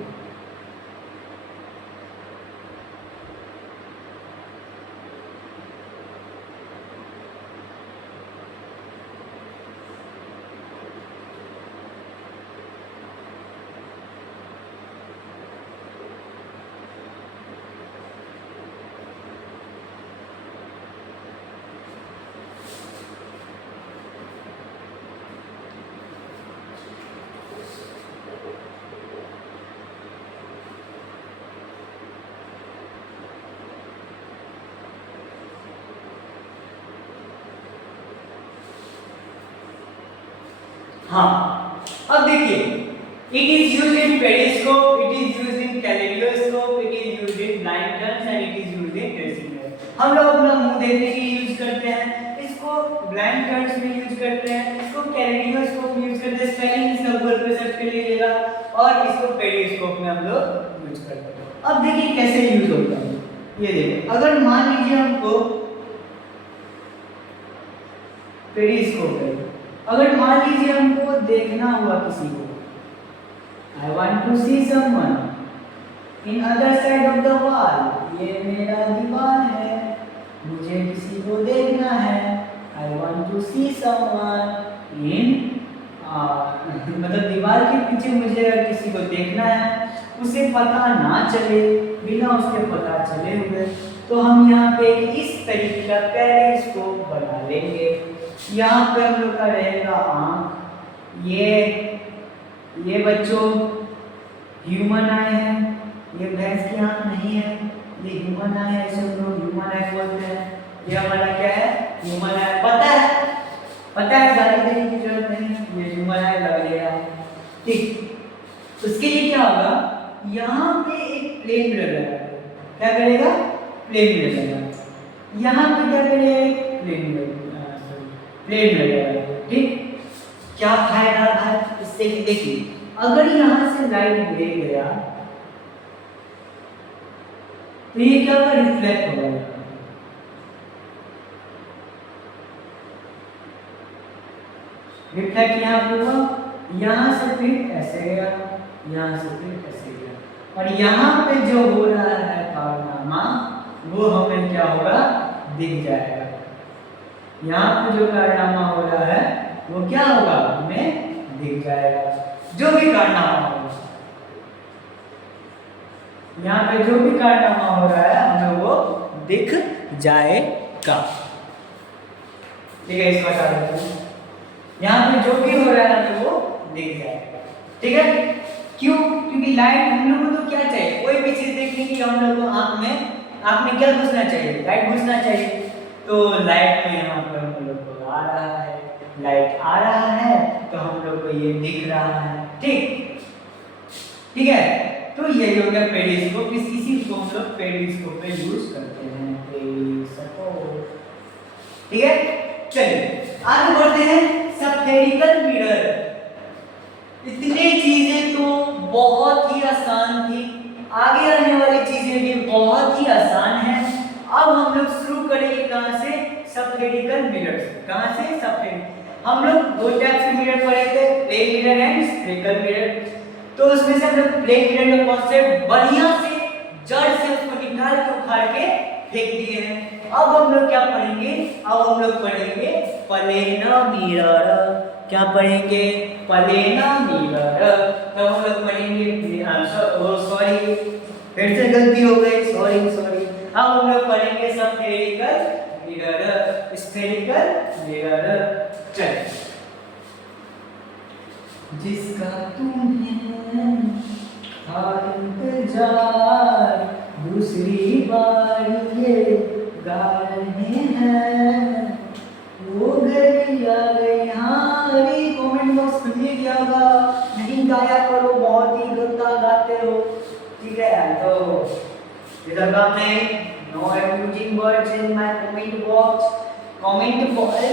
हाँ अब देखिए it is used in periscope, it is used in kaleidoscope, it is used in lighters and it is used in dressing. हम लोग अपना मुंह देखने के लिए यूज करते हैं, इसको ब्लाइंड टर्न्स में यूज करते हैं, इसको कैलेडोस्कोप में यूज करते हैं, स्पेलिंग इसका गूगल पे सर्च कर लीजिएगा, और इसको पेरिस्कोप में हम लोग यूज करते हैं। अब देखिए कैसे यूज होता है, ये देखो अगर मान लीजिए हमको पेरिस्कोप है, अगर मान लीजिए हमको देखना हुआ किसी को, I want to see someone in other side of the wall, ये मेरा दीवार है, मुझे किसी को देखना है, I want to see someone in मतलब दीवार के पीछे मुझे अगर किसी को देखना है, उसे पता ना चले, बिना उसके पता चले हुए, तो हम यहाँ पे इस तरीके का पेरिस्कोप बना लेंगे। यहाँ पे हम लोग का रहेगा आँख, ये बच्चों ह्यूमन आई है, ये भैंस की आँख नहीं है, ये ह्यूमन आई है, इसे हम लोग ह्यूमन आई बोलते हैं। ये हमारा क्या है, ह्यूमन आई, पता है गाली देने की जरूरत नहीं है, ये ह्यूमन आई लग लेगा, ठीक। उसके लिए क्या होगा, यहाँ पे एक प्लेन मिरर लगाएगा, क्या करेगा, प्लेन मिरर लगाएगा, यहाँ पे क्या करेगा, एक प्लेन मिरर लगाएगा, ठीक। क्या फायदा है इससे, देखिए अगर यहाँ से लाइट ले गया तो ये क्या होगा, रिफ्लेक्ट होगा, रिफ्लेक्ट यहाँ पे हुआ, यहाँ से फिर ऐसे गया, यहाँ से फिर ऐसे गया, और यहाँ पे जो हो रहा है कारनामा वो हमें क्या होगा, दिख जाएगा। यहाँ पे जो कारनामा हो रहा है वो क्या होगा, हमें दिख जाएगा, जो भी कारनामा होगा, यहाँ पे जो भी कारनामा हो रहा है हमें वो दिख जाएगा, ठीक है। इसको हटा देते हैं, यहाँ पे जो भी हो रहा है हमें वो दिख जाएगा, ठीक है। क्यों, क्योंकि लाइट हम लोग को तो क्या चाहिए, कोई भी चीज देखने की हम लोग को आँख में क्या घुसना चाहिए, लाइट घुसना चाहिए, तो लाइट में यहाँ पर हम लोग को आ रहा है, लाइट आ रहा है तो हम लोग को ये दिख रहा है, ठीक है। तो यही हो गया पेरिस्कोप, इसी को हम लोग पेरिस्कोप पे यूज करते हैं, पेरिस्कोप, ठीक है। चलिए आगे बढ़ते हैं, स्फेरिकल मिरर। इतनी चीजें तो बहुत ही आसान थी, आगे आने वाली चीजें भी बहुत ही आसान हैं। अब हम लोग शुरू करेंगे कहाँ से, स्फेरिकल मिरर से। कहाँ से, स्फेरिकल। हम लोग दो टाइप के मिरर पढ़े थे, plane mirror and spherical mirror. तो उसमें से हम लोग प्लेन मिरर का कॉन्सेप्ट बढ़िया से जड़ से उसको निकाल के उखाड़ के फेंक दिए हैं। अब हम लोग क्या पढ़ेंगे, अब हम लोग पढ़ेंगे प्लेन मिरर। क्या पढ़ेंगे, प्लेन मिरर। तो हम लोग पढ़ेंगे, सॉरी फिर से गलती हो गई, सॉरी। अब हम लोग पढ़ेंगे स्फेरिकल मिरर, स्फेरिकल मिरर। चल, जिसका तुम्हें था इंतजार, दूसरी बार ये गा रहे हैं, वो गई आ गई। हाँ, अरे कमेंट बॉक्स में लिख दिया होगा, नहीं गाया करो, बहुत ही गंदा गाते हो। ठीक है यार, तो इधर काम नहीं, no I am using words in my comment box. Comment box, अरे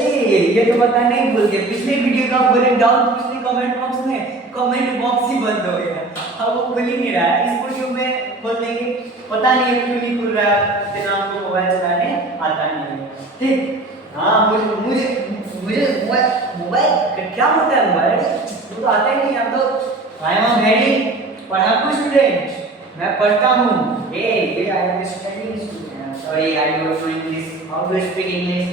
ये तो पता नहीं भूल गए, पिछले वीडियो का बोले डाउट पिछले कमेंट बॉक्स में, कमेंट बॉक्स ही बंद हो गया, अब वो खुल ही नहीं रहा है। इस वीडियो में खोल देंगे, पता नहीं है क्यों नहीं खुल रहा है, इतना आपको मोबाइल चलाने आता नहीं है, ठीक। हाँ मुझे मोबाइल क्या होता है, मोबाइल तो आता ही नहीं, हम तो आई एम वेरी पढ़ाकू स्टूडेंट, मैं पढ़ता हूँ। ए I am studying student, sorry I don't know English, how to speak English.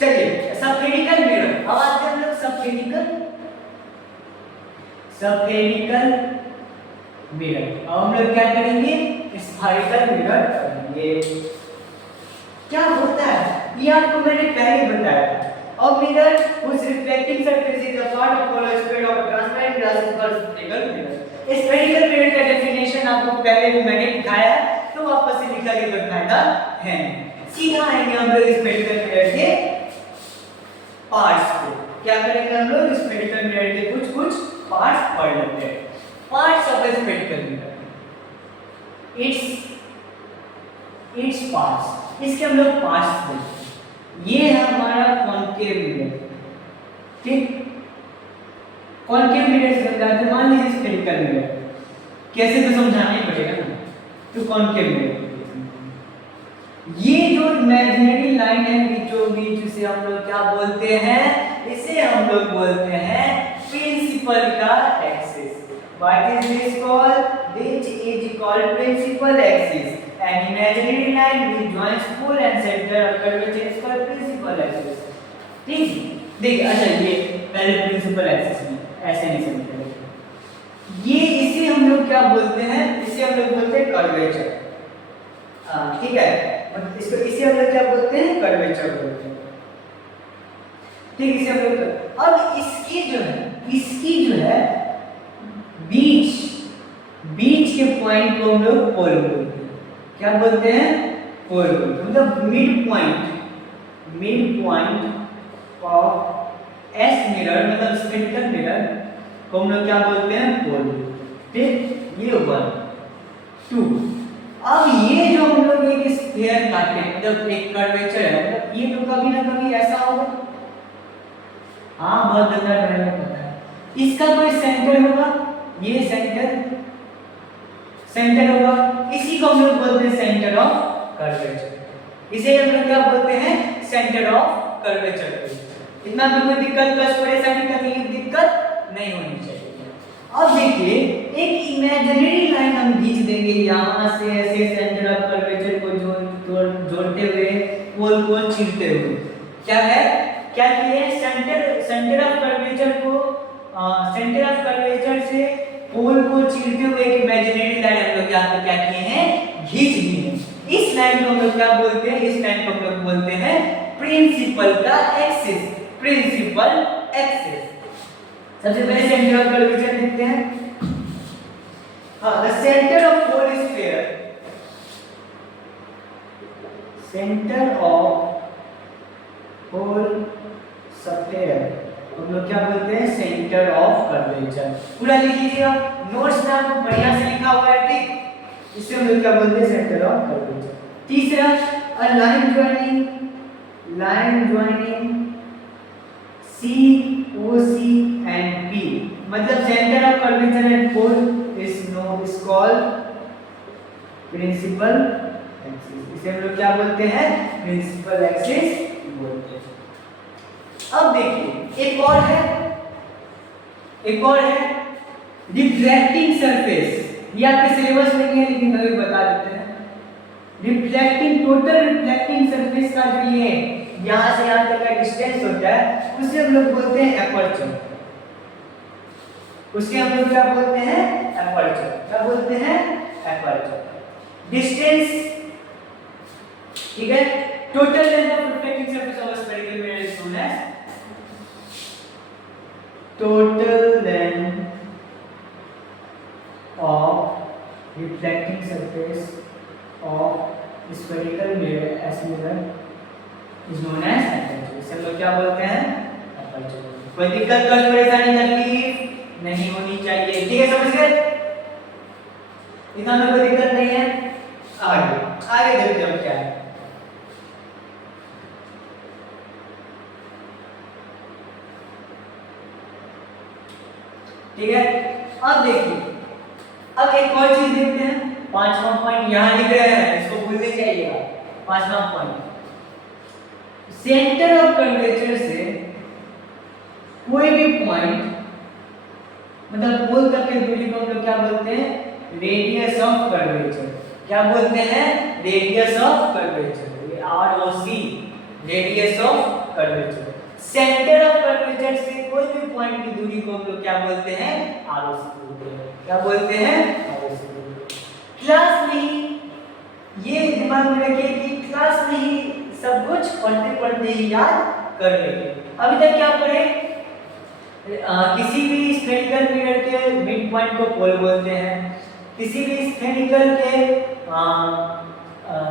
चलिए सबक्लिनिकल मिरर, अब आते हैं हम लोग सबक्लिनिकल मिरर। अब हम लोग क्या करेंगे, स्फेरिकल मिरर करेंगे। क्या होता है ये आपको मैंने पहले ही बताया था। अब mirror whose reflecting surface is a part of polar square of a transparent glass is called spherical mirror। Spherical mirror का डेफिनेशन आपको पहले भी मैंने दिखाया, तो वापस से लिखा के कोई फायदा है नहीं। सीधा आएंगे हम लोग स्फेरिकल मिरर के पार्ट्स को। क्या करेंगे हम लोग, स्फेरिकल मिरर के कुछ पार्ट्स पढ़ लेते हैं। Parts of a spherical mirror, its parts, इसके हम लोग पार्ट्स देखते हैं। ये है हमारा कॉनकेव मिरर, ठीक। कॉनकेव मिरर से बताते हैं, मान लीजिए स्फेरिकल मिरर, कैसे तो समझाना ही पड़ेगा ना। तो कॉनकेव मिरर, ये जो इमेजिनरी लाइन है बीचों बीच, इसे हम लोग क्या बोलते हैं, इसे हम लोग बोलते हैं प्रिंसिपल का axis. What is this called, this is called principal axis. An imaginary line which joins pole and center of curvature is called principal axis, ठीक। देखिए अच्छा, ये पहले प्रिंसिपल एक्सिस में ऐसे नहीं समझते, ये इसे हम लोग क्या बोलते हैं, इसे हम लोग बोलते हैं कर्वेचर, ठीक है। इसको इसे हम लोग क्या बोलते हैं, कर्वेचर बोलते हैं, ठीक। इसे हम लोग, अब इसकी जो है बीच के पॉइंट को हम लोग पोल बोलते हैं। क्या बोलते हैं, पोल बोलते हैं, मतलब mid point of S mirror, मतलब स्फेरिकल मिरर को हम लोग क्या बोलते हैं, पोल, ठीक। ये 1 2। अब ये जो हम लोग एक स्फीयर काटते हैं, मतलब एक कर्वेचर है, मतलब ये तो कभी ना कभी ऐसा होगा, हाँ बहुत गंदा ड्राइंग में पता है। इसका कोई सेंटर होगा, ये सेंटर होगा, इसी को हम लोग बोलते हैं सेंटर ऑफ कर्वेचर। इसे हम लोग क्या बोलते हैं, सेंटर ऑफ कर्वेचर। इतना तो कोई दिक्कत, कष्ट, परेशानी, तकलीफ, दिक्कत नहीं होनी चाहिए। अब देखिए एक इमेजिनरी लाइन हम खींच देंगे यहाँ से ऐसे सेंटर ऑफ कर्वेचर को जोड़ते हुए, पोल को चीरते हुए। क्या है, क्या किए, सेंटर ऑफ कर्वेचर से पोल को चीरते हुए एक इमेजिनरी लाइन हम लोग यहाँ पे क्या किए हैं, खींच दी है। इस लाइन को हम लोग क्या बोलते हैं, इस लाइन को हम लोग बोलते हैं प्रिंसिपल का एक्सिस, प्रिंसिपल एक्सिस। सबसे पहले सेंटर ऑफ कर्वेचर देखते हैं। हाँ, the centre of pole sphere, centre of pole sphere हम लोग क्या बोलते हैं, सेंटर ऑफ कर्वेचर। पूरा लिख लीजिएगा, नोट्स में आपको बढ़िया से लिखा हुआ है, ठीक। इससे हम लोग क्या बोलते हैं, सेंटर ऑफ कर्वेचर। तीसरा, a line joining C O C and P, मतलब centre of curvature and pole is called principal axis. इसे हम लोग क्या बोलते हैं, प्रिंसिपल एक्सिस बोलते हैं। अब देखिए एक और है रिफ्लेक्टिंग सरफेस। ये आपके सिलेबस में नहीं है लेकिन मैं भी बता देते हैं। टोटल रिफ्लेक्टिंग सरफेस का जो ये यहाँ से यहाँ तक का डिस्टेंस होता है, उसे हम लोग बोलते हैं एपर्चर। उसके हम लोग क्या बोलते हैं, एपर्चर। क्या बोलते हैं, एपर्चर। डिस्टेंस, ठीक है। Total length of reflecting surface of spherical mirror is known as total length of reflecting surface of spherical mirror as mirror is known as aperture। इसे हम लोग क्या बोलते हैं, aperture। कोई दिक्कत, कष्ट, परेशानी, तकलीफ नहीं होनी चाहिए, ठीक है, समझ गए। इतना मेरे को दिक्कत नहीं है। आगे आगे देखते हैं क्या है। ठीक है, अब देखिए, अब एक और चीज देखते हैं। पांचवा पॉइंट यहाँ लिख रहे हैं, इसको भूलने चाहिएगा। पांचवा पॉइंट, सेंटर ऑफ कर्वेचर से कोई भी पॉइंट, मतलब पोल तक की दूरी को हम लोग क्या बोलते हैं? Radius of curvature. क्या बोलते हैं? Radius of curvature, ROC, radius of curvature. Centre of curvature से कोई भी पॉइंट की दूरी को हम लोग क्या बोलते हैं? आरओसी बोलते हैं। क्या बोलते हैं? आरओसी। क्लास में ही ये दिमाग में रखिए कि क्लास में ही सब कुछ पढ़ते पढ़ते ही याद कर लेंगे। अभी तक क्या पढ़े? किसी भी स्फेरिकल मिरर के मिड पॉइंट को पोल बोलते हैं। किसी भी स्फेरिकल के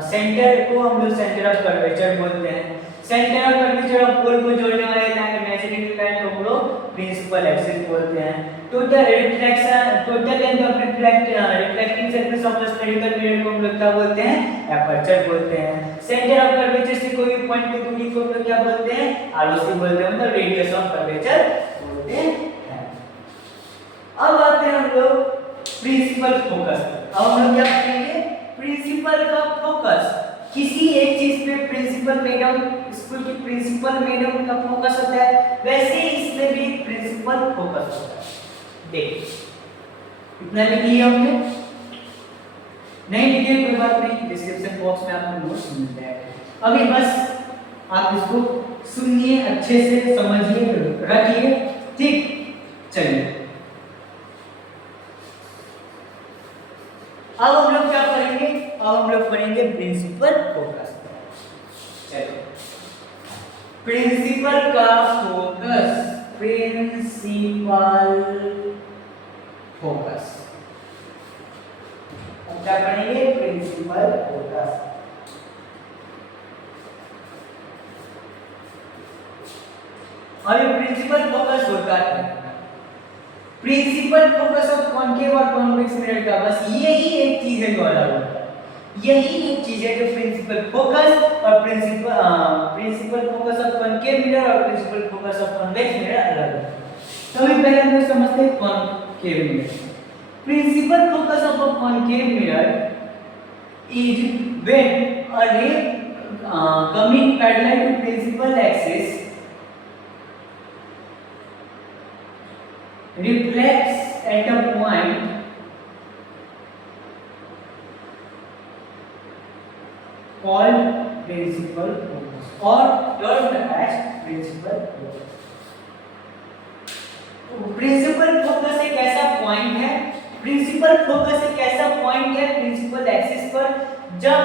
सेंटर को हम लोग सेंटर ऑफ कर्वेचर बोलते हैं। सेंटर ऑफ कर्वेचर और पोल को जोड़ने वाले इमेजिनरी लाइन को हम लोग प्रिंसिपल एक्सिस बोलते हैं। Total reflection, total length of reflecting surface of the spherical mirror को हम लोग क्या बोलते हैं? एपर्चर बोलते हैं। सेंटर ऑफ कर्वेचर से कोई भी पॉइंट की दूरी को हम लोग क्या बोलते हैं? आरओसी बोलते हैं, मतलब रेडियस ऑफ कर्वेचर बोलते हैं। अब आते हैं हम लोग प्रिंसिपल फोकस। अब हम लोग क्या करेंगे? प्रिंसिपल का फोकस। किसी एक चीज पे प्रिंसिपल मैडम, स्कूल की प्रिंसिपल मैडम का फोकस होता है, वैसे ही इसमें भी प्रिंसिपल फोकस होता है। देखिए, इतना लिख लिया हमने? नहीं लिखे कोई बात नहीं, डिस्क्रिप्शन बॉक्स में आपको नोट्स मिल जाएगा। अभी बस आप इसको सुनिए, अच्छे से समझिए, रखिए, ठीक? चलिए, अब हम लोग क्या करेंगे? अब हम लोग पढ़ेंगे प्रिंसिपल फोकस। चलो, प्रिंसिपल का फोकस, प्रिंसिपल फोकस। अब क्या पढ़ेंगे? Principal focus. और ये प्रिंसिपल फोकस होता है, प्रिंसिपल फोकस ऑफ कॉन्केव और कॉन्वेक्स मिरर का बस यही एक चीज है जो अलग होता है। यही एक चीज है जो प्रिंसिपल फोकस और principal focus of concave mirror और principal focus of convex mirror अलग है। तो अभी पहले हम लोग समझते हैं concave mirror. Principal focus of a concave mirror is when a ray coming parallel to principal axis reflects at a point called principal focus or termed as principal focus. Principal focus एक ऐसा point है, principal focus एक ऐसा point है principal axis पर जब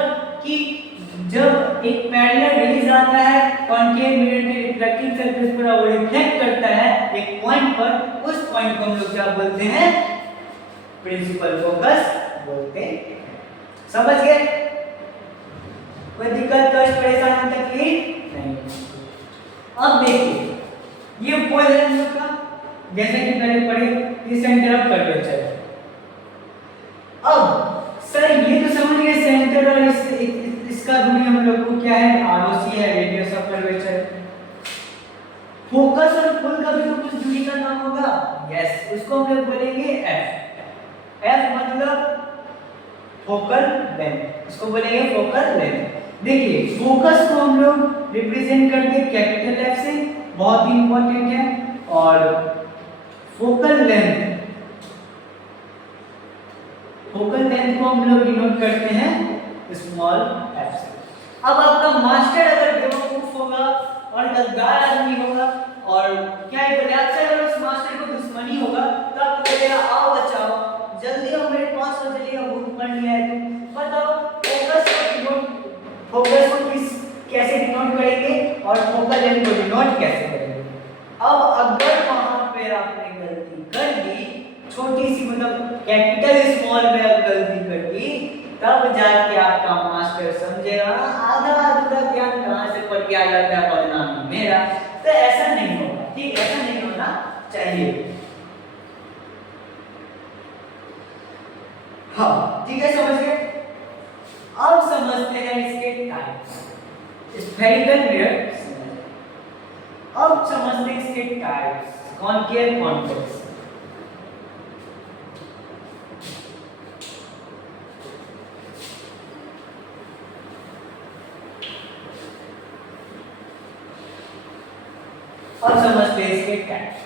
एक parallel raise आता है कॉन्केव मिरर के रिफ्लेक्टिंग सरफेस पर और रिफ्लेक्ट करता है एक पॉइंट पर, उस पॉइंट को हम लोग क्या बोलते हैं? प्रिंसिपल फोकस बोलते हैं। समझ गए? कोई दिक्कत, कष्ट, परेशानी, तकलीफ नहीं? अब देखिए, ये पोल है हम लोग का, जैसे कि पहले पढ़े, ये सेंटर ऑफ कर्वेचर। अब सर ये तो समझ गए सेंटर और इसका दूरी हम लोग को क्या है? आरओसी है, रेडियस ऑफ कर्वेचर। फोकस और पोल का भी तो कुछ दूरी का नाम होगा। यस, उसको हम लोग बोलेंगे एफ। एफ मतलब फोकल लेंथ, इसको बोलेंगे फोकल लेंथ। देखिए, फोकस को हम लोग रिप्रेजेंट करते हैं कैपिटल एफ से, बहुत ही इंपॉर्टेंट है। और फोकल लेंथ को हम लोग डिनोट करते हैं स्मॉल एफ से। अब आपका मास्टर अगर बेवकूफ होगा और गद्दार आदमी होगा और क्या है पर्याप्त से अगर उस मास्टर को दुश्मनी होगा तो आपको कहेगा आओ बचाओ जल्दी आओ मेरे पास, हो चलिए भूख पड़ लिया है। तुम बताओ फोकस को कैसे डिनोट करेंगे और फोकल लेंथ को डिनोट कैसे करेंगे? अब अगर वहां पे आपने गलती कर दी, छोटी सी मतलब कैपिटल स्मॉल में गलती कर दी, तब जाके आपका मास्टर समझेगा आधा अधूरा ज्ञान कहां से पढ़ के आ जाता है, बदनामी मेरा। तो ऐसा नहीं होगा, ठीक? ऐसा नहीं होना चाहिए। हाँ ठीक है। Spherical mirror. अब समझते हैं इसके टाइप्स, कॉनकेव कॉन्वेक्स। अब समझते हैं इसके टाइप्स।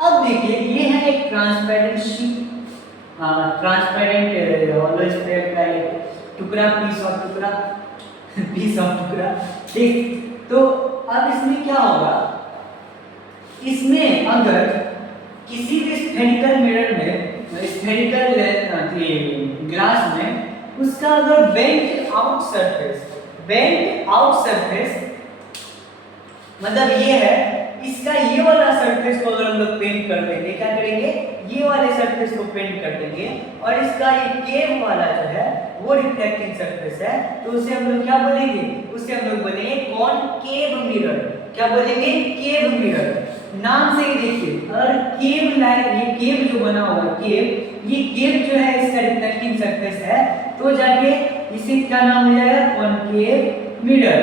अब देखिए ये है एक transparent sheet, transparent hollow sphere का एक टुकड़ा, पीस ऑफ टुकड़ा पीस ऑफ टुकड़ा, ठीक। तो अब इसमें क्या होगा, इसमें अगर किसी भी स्फेरिकल मिरर में, स्फेरिकल ग्लास में उसका अगर बेंट आउट सरफेस मतलब ये है, इसका ये वाला सरफेस को अगर हम लोग पेंट कर देंगे, क्या करेंगे, ये वाले सरफेस को पेंट कर देंगे और इसका ये केव वाला जो है वो रिफ्लेक्टिंग सरफेस है, तो उसे हम लोग क्या बोलेंगे, उसे हम लोग बोलेंगे कॉनकेव मिरर। क्या बोलेंगे, केव मिरर। नाम से ही देखिए, अगर केव लाइक, ये केव जो बना हुआ है केव, ये केव जो है इसका रिफ्लेक्टिंग सरफेस है, तो जाके इसे क्या नाम हो जाएगा, कॉनकेव मिरर।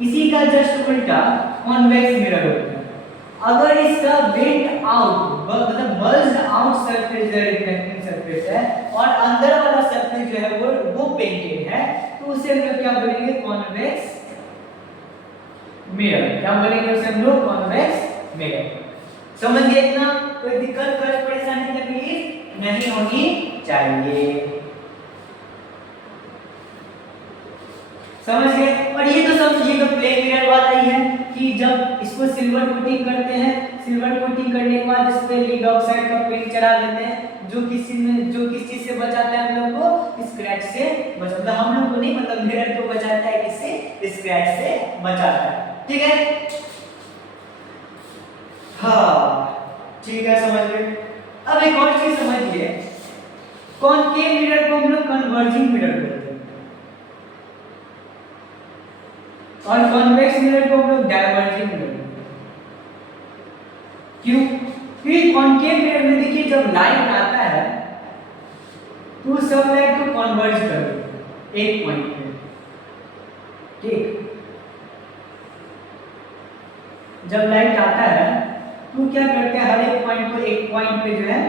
इसी का जस्ट उल्टा कॉन्वेक्स मिरर होता है। अगर इसका बेंट आउट मतलब बल्ज आउट सरफेस है, रिफ्लेक्टिंग सरफेस है, और अंदर वाला सरफेस जो है वो पेंटेड है, तो उसे हम लोग क्या बोलेंगे, कॉन्वेक्स मिरर। क्या बोलेंगे उसे हम लोग, कॉन्वेक्स मिरर। समझ गए इतना? कोई दिक्कत, कष्ट, परेशानी, तकलीफ नहीं होनी चाहिए। समझ गए? और ये तो समझिए कि प्लेन मिरर वाला ही है कि जब इसको सिल्वर कोटिंग करते हैं, सिल्वर कोटिंग करने के बाद इस पे लीड ऑक्साइड का पेंट चढ़ा देते हैं, जो किस चीज से बचाता है हम लोग को, स्क्रैच से बचाता है। हम लोग को नहीं, मतलब मिरर को बचाता है, किससे, स्क्रैच से बचाता है। ठीक है, हाँ ठीक है, समझ गए। अब एक और चीज समझिए, कॉनकेव मिरर को हम लोग कन्वर्जिंग मिरर बोलते हैं और कॉन्वेक्स मिरर को हम लोग डायवर्जिंग मिरर। क्यों? क्योंकि कॉनकेव मिरर में देखिए जब लाइट आता है तो सब लाइट को कन्वर्ज कर देता है एक पॉइंट पे, ठीक। जब लाइट आता है तो क्या करते हैं, हर एक पॉइंट को एक पॉइंट पे जो है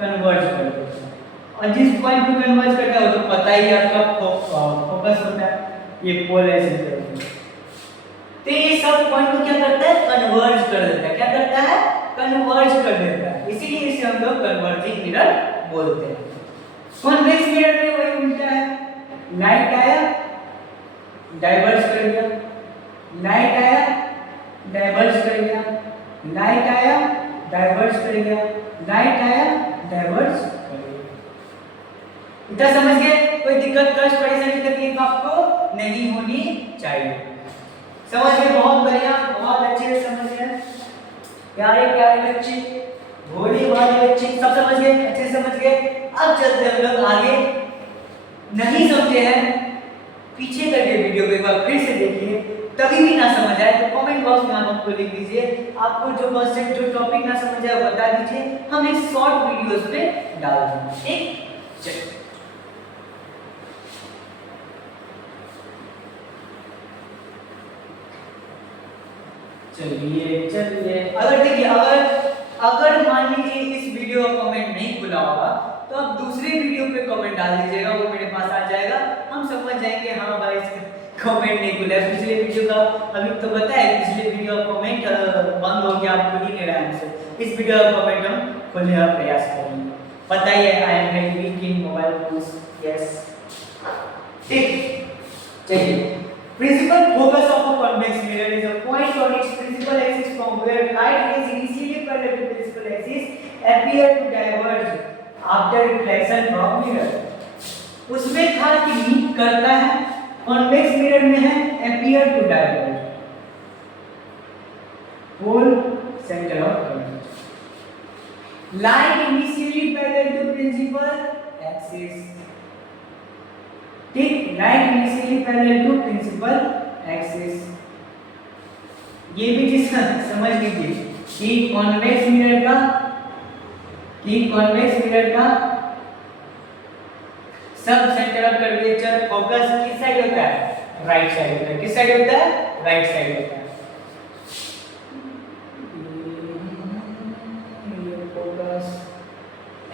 कन्वर्ज कर देता है, और जिस पॉइंट पे कन्वर्ज करता है वो तो पता ही आपका फोकस होता है, ये पोल ऐसे करते हैं। तो ये सब पॉइंट को क्या करता है, कन्वर्ज कर देता है। क्या करता है, कन्वर्ज कर देता है, इसीलिए इसे हम लोग कन्वर्जिंग मिरर बोलते हैं। कॉन्वेक्स मिरर में वही उल्टा है, लाइट आया डाइवर्ज कर दिया, लाइट आया डाइवर्ज कर दिया, लाइट आया डाइवर्ज कर दिया, लाइट आया डाइवर्ज कर दिया। इतना समझ गए? कोई दिक्कत, कष्ट, परेशानी, तकलीफ आपको नहीं होनी चाहिए। समझ गए? बहुत बढ़िया, बहुत अच्छे से समझ गए प्यारे प्यारे बच्चे, भोले भाले बच्चे, सब समझ गए, अच्छे से समझ गए। अब चलते हम लोग आगे। नहीं समझे हैं, पीछे करके वीडियो को एक बार फिर से देखिए, तभी भी ना समझ आए तो कमेंट बॉक्स में आप हमको लिख दीजिए, आपको जो कॉन्सेप्ट, जो टॉपिक ना समझ आए बता दीजिए, हम एक शॉर्ट वीडियोस पे डाल देंगे, ठीक। चलिए चलिए चलिए, अगर देखिए, अगर मान लीजिए इस वीडियो का कमेंट नहीं खुला होगा तो आप दूसरे वीडियो पे कमेंट डाल दीजिएगा, वो मेरे पास आ जाएगा, हम समझ जाएंगे हाँ भाई कमेंट नहीं खुला है। पिछले वीडियो का अभी तो पता है, पिछले वीडियो का कमेंट बंद हो गया, आप खुल ही नहीं रहा है। इस वीडियो का कमेंट हम खोलने का प्रयास करेंगे। पता ही है, आई am very weak in mobile phones, yes, ठीक। चलिए, principal focus of a convex mirror is a point on its principal axis from where light rays initially parallel to principal axis appear to diverge after reflection from mirror। उसमें था कि meet करता है, convex mirror में है appear to diverge, whole center of convex, light initially parallel to principal axis, ठीक, light initially parallel to principal axis. ये भी चीज समझ लीजिए कि कॉन्वेक्स मिरर का sub centre of curvature focus किस साइड होता है, राइट साइड होता है। किस साइड होता है? राइट साइड होता है।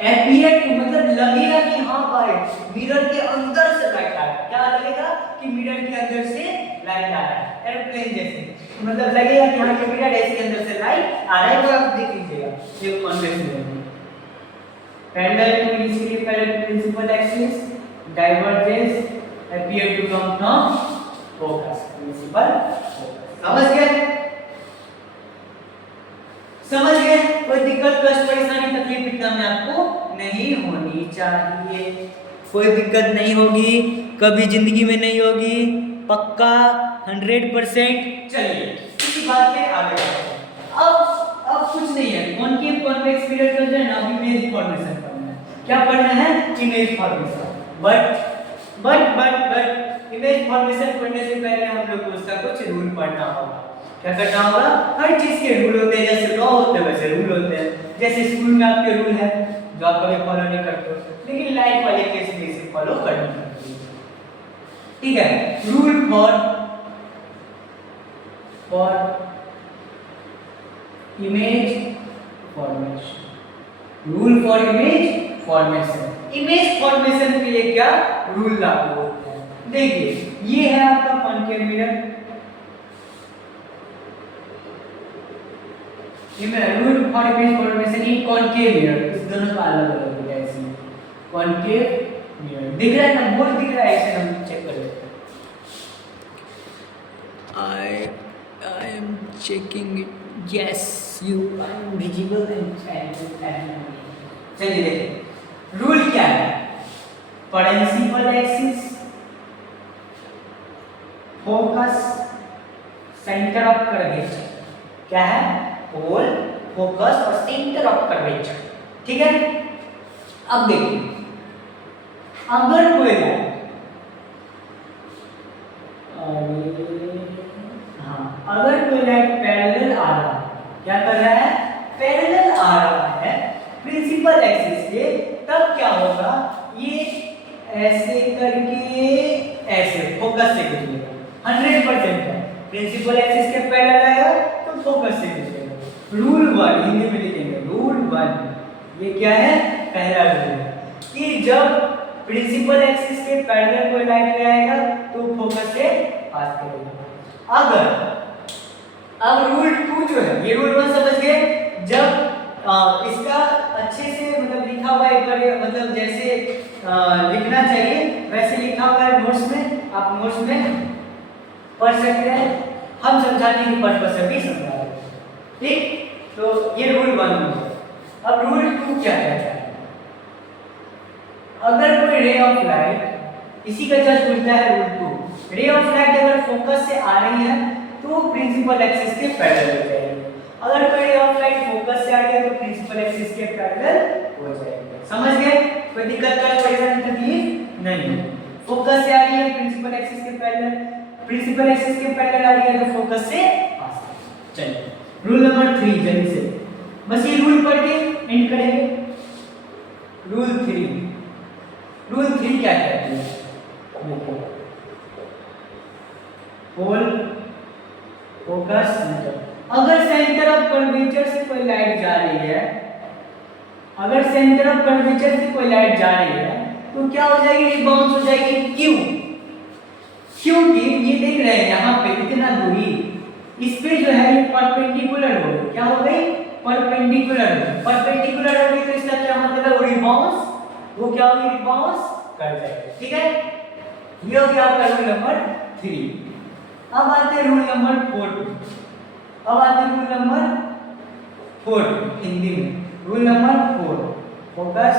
एपियर टू मतलब लगेगा कि हाँ भाई मिरर के अंदर से लाइट आ रहा है। क्या लगेगा? कि मिरर के अंदर से लाइट आ रहा है, एरोप्लेन जैसे। मतलब लगेगा कि हाँ ये मिरर ऐसे अंदर से लाइट आ रहा है। वो आप देख लीजिएगा, ये कॉन्वेक्स मिरर है। Parallel to initially parallel principal axis, divergence appear to come from focus, principal focus. समझ गए? समझ गए? कोई दिक्कत, कष्ट, परेशानी, तकलीफ इतना में आपको नहीं होनी चाहिए। कोई दिक्कत नहीं होगी, कभी जिंदगी में नहीं होगी, पक्का 100%। चलिए इसी बात पे आगे बढ़ते हैं। अब कुछ नहीं है, कॉनकेव कॉन्वेक्स मिरर का जो है ना इमेज फॉर्मेशन पढ़ना है। क्या पढ़ना है? Image formation. But image formation पढ़ने से पहले हम लोग को उसका कुछ रूल पढ़ना होगा। क्या करना होगा? हर चीज के रूल होते हैं, जैसे लॉ होते हैं वैसे रूल होते हैं। जैसे स्कूल में आपके रूल है जो आप कभी फॉलो नहीं करते, लेकिन लाइफ वाले केस में इसे फॉलो करनी पड़ती है। ठीक है? Rule for image formation. Rule for image formation. Image formation के लिए क्या रूल लागू होते हैं? देखिए ये है आपका concave mirror, rule for image formation in concave mirror. इस दोनों का अलग अलग है। ऐसे कॉनकेव मिरर दिख रहा है ना, बोर्ड दिख रहा है, ऐसे हम चेक कर लेते हैं। I am checking it. Yes, you are visible and चलिए देखिए रूल क्या है? Principal axis, focus, centre of curvature. क्या है? पोल, फोकस और सेंटर ऑफ कर्वेचर। ठीक है? अब देखिए अगर कोई लाइन अगर कोई लाइन पैरेलल आ रहा है, क्या कर रहा है? पैरेलल आ रहा है प्रिंसिपल एक्सिस के, तब क्या होगा? ये ऐसे करके ऐसे फोकस से गुजरेगा। 100% है। प्रिंसिपल एक्सिस के पैरेलल आएगा तो फोकस से गुजरेगा। रूल 1 हिंदी में लिखेंगे। रूल 1 ये क्या है? पहला रूल कि जब प्रिंसिपल एक्सिस के पैरेलल कोई लाइन ले आएगा तो फोकस से पास करेगा। अगर अब रूल 2 जो है, ये रूल 1 समझ गए? जब इसका अच्छे से मतलब लिखा हुआ है, मतलब जैसे लिखना चाहिए वैसे लिखा हुआ है नोट्स में, आप नोट्स में पढ़ सकते हैं। हम समझाने की पर्पस से भी समझा रहे हैं। ठीक? तो ये रूल 1 हो। अब रूल 2 क्या कहता है? अगर कोई रे ऑफ लाइट, इसी का जस्ट उल्टा है रूल 2। रे ऑफ लाइट अगर फोकस से आ रही है तो प्रिंसिपल एक्सिस के पैरेलल हो जाएगी। अगर कोई रे ऑफ लाइट फोकस से आ रही है तो प्रिंसिपल एक्सिस के पैरेलल हो जाएगी। समझ गए? कोई दिक्कत का परेशानी तकलीफ नहीं। फोकस से आ रही है प्रिंसिपल एक्सिस के पैरेलल, प्रिंसिपल एक्सिस के पैरेलल आ रही है तो फोकस से पास। चलिए रूल नंबर 3 जल्दी से, बस ये रूल पढ़ के एंड करेंगे। रूल 3 क्या कहती है? Pole, focus, centre. अगर सेंटर ऑफ कर्वेचर से कोई लाइट जा रही है, अगर सेंटर ऑफ कर्वेचर से कोई लाइट जा रही है तो क्या हो जाएगी? रिबाउंस हो जाएगी। क्यों? क्योंकि ये देख रहे हैं यहाँ पे इतना दूरी, इस पे जो है ये परपेंडिकुलर हो गई। क्या हो गई? परपेंडिकुलर हो गई। परपेंडिकुलर हो गई तो इसका क्या मतलब? रिबाउंस, वो क्या होगी? रिबाउंस कर जाएगी। ठीक है? ये हो गया आपका रूल नंबर 3। अब आते हैं रूल नंबर 4। अब आते हैं रूल नंबर 4 हिंदी में। Rule number 4 focus.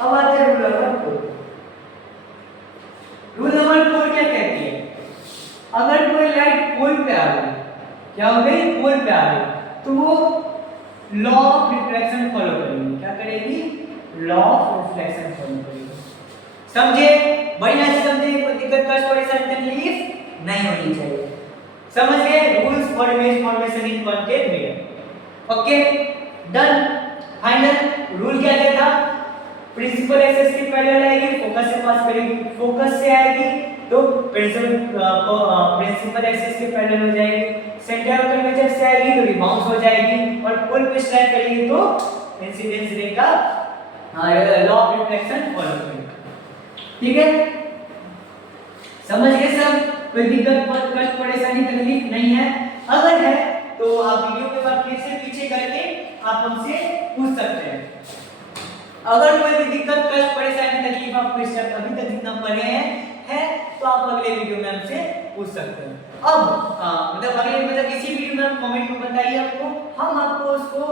अब आते हैं रूल नंबर 4। रूल नंबर 4 क्या कहती है? अगर कोई लाइट पोल पे आ गई, क्या हो गई? पोल पे आ गई तो वो लॉ ऑफ रिफ्लेक्शन फॉलो करेगी। क्या करेगी? लॉ ऑफ रिफ्लेक्शन फॉलो करेगी। समझे? बढ़िया से समझे, कोई दिक्कत कष्ट परेशानी तकलीफ नहीं होनी चाहिए। समझ गए? Rules for image formation in concave mirror. Okay done. Final rule क्या कहता? प्रिंसिपल प्रिंसिपल एक्सिस के पैरेलल आएगी, फोकस से पास करेगी, फोकस से आएगी तो प्रिंसिपल एक्सिस के पैरेलल हो जाएगी, सेंटर ऑफ कर्वेचर से आएगी तो रिबाउंस हो जाएगी, और पोल पे स्ट्राइक करेगी तो इंसिडेंस रे का लॉ ऑफ रिफ्लेक्शन फॉलो करेगा। ठीक है, समझ गए सब? कोई दिक्कत कष्ट परेशानी तकलीफ नहीं है? अगर है तो आप वीडियो के बाद फिर से पीछे करके आप हमसे पूछ सकते हैं। अगर कोई भी दिक्कत कष्ट परेशानी तकलीफ आपको इस अभी तक जितना पढ़े हैं तो आप अगले वीडियो में हमसे पूछ सकते हैं। अब मतलब अगले इसी वीडियो में आप कमेंट में बताइए आपको, हम आपको उसको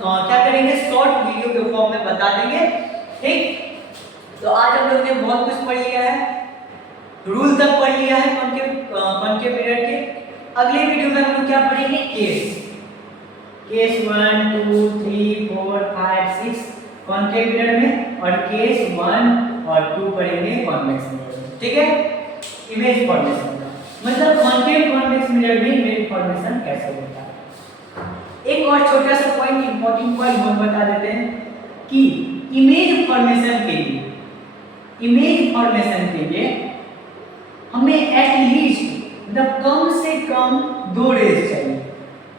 क्या करेंगे, शॉर्ट वीडियो के फॉर्म में बता देंगे। ठीक, तो आज हम लोग ने बहुत कुछ पढ़ लिया है, रूल तक पढ़ लिया है कॉन्केव मिरर के। अगले वीडियो में हम लोग क्या पढ़ेंगे, केस 1 2 3 4 5 6 कॉन्केव मिरर में, और केस 1 और 2 पढ़ेंगे कॉन्वेक्स मिरर में। ठीक है, इमेज फॉर्मेशन का मतलब कॉन्केव कॉन्वेक्स मिरर में इमेज फॉर्मेशन कैसे होता है। एक और छोटा सा पॉइंट, इंपॉर्टेंट पॉइंट हम बता देते हैं कि इमेज फॉर्मेशन के लिए हमें एटलीस्ट मतलब कम से कम 2 रेज चाहिए।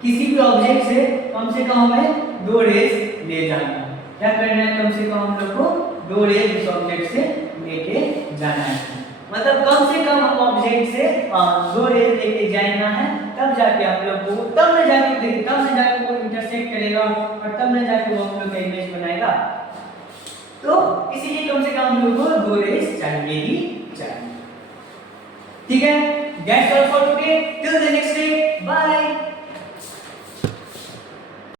किसी भी ऑब्जेक्ट से कम हमें 2 रेज ले जाना है। क्या करना है, कम से कम हम लोग को 2 रेज उस ऑब्जेक्ट से लेके जाना है। मतलब कम से कम हम ऑब्जेक्ट से 2 रेज लेके जाना है, तब जाके आप लोग को तब न जाके वो इंटरसेक्ट करेगा और तब न जाके वो हम लोग का इमेज बनाएगा। तो इसीलिए कम से कम हम लोग को 2 रेज चाहिए ही चाहिए। ठीक है, that's all for today, till the next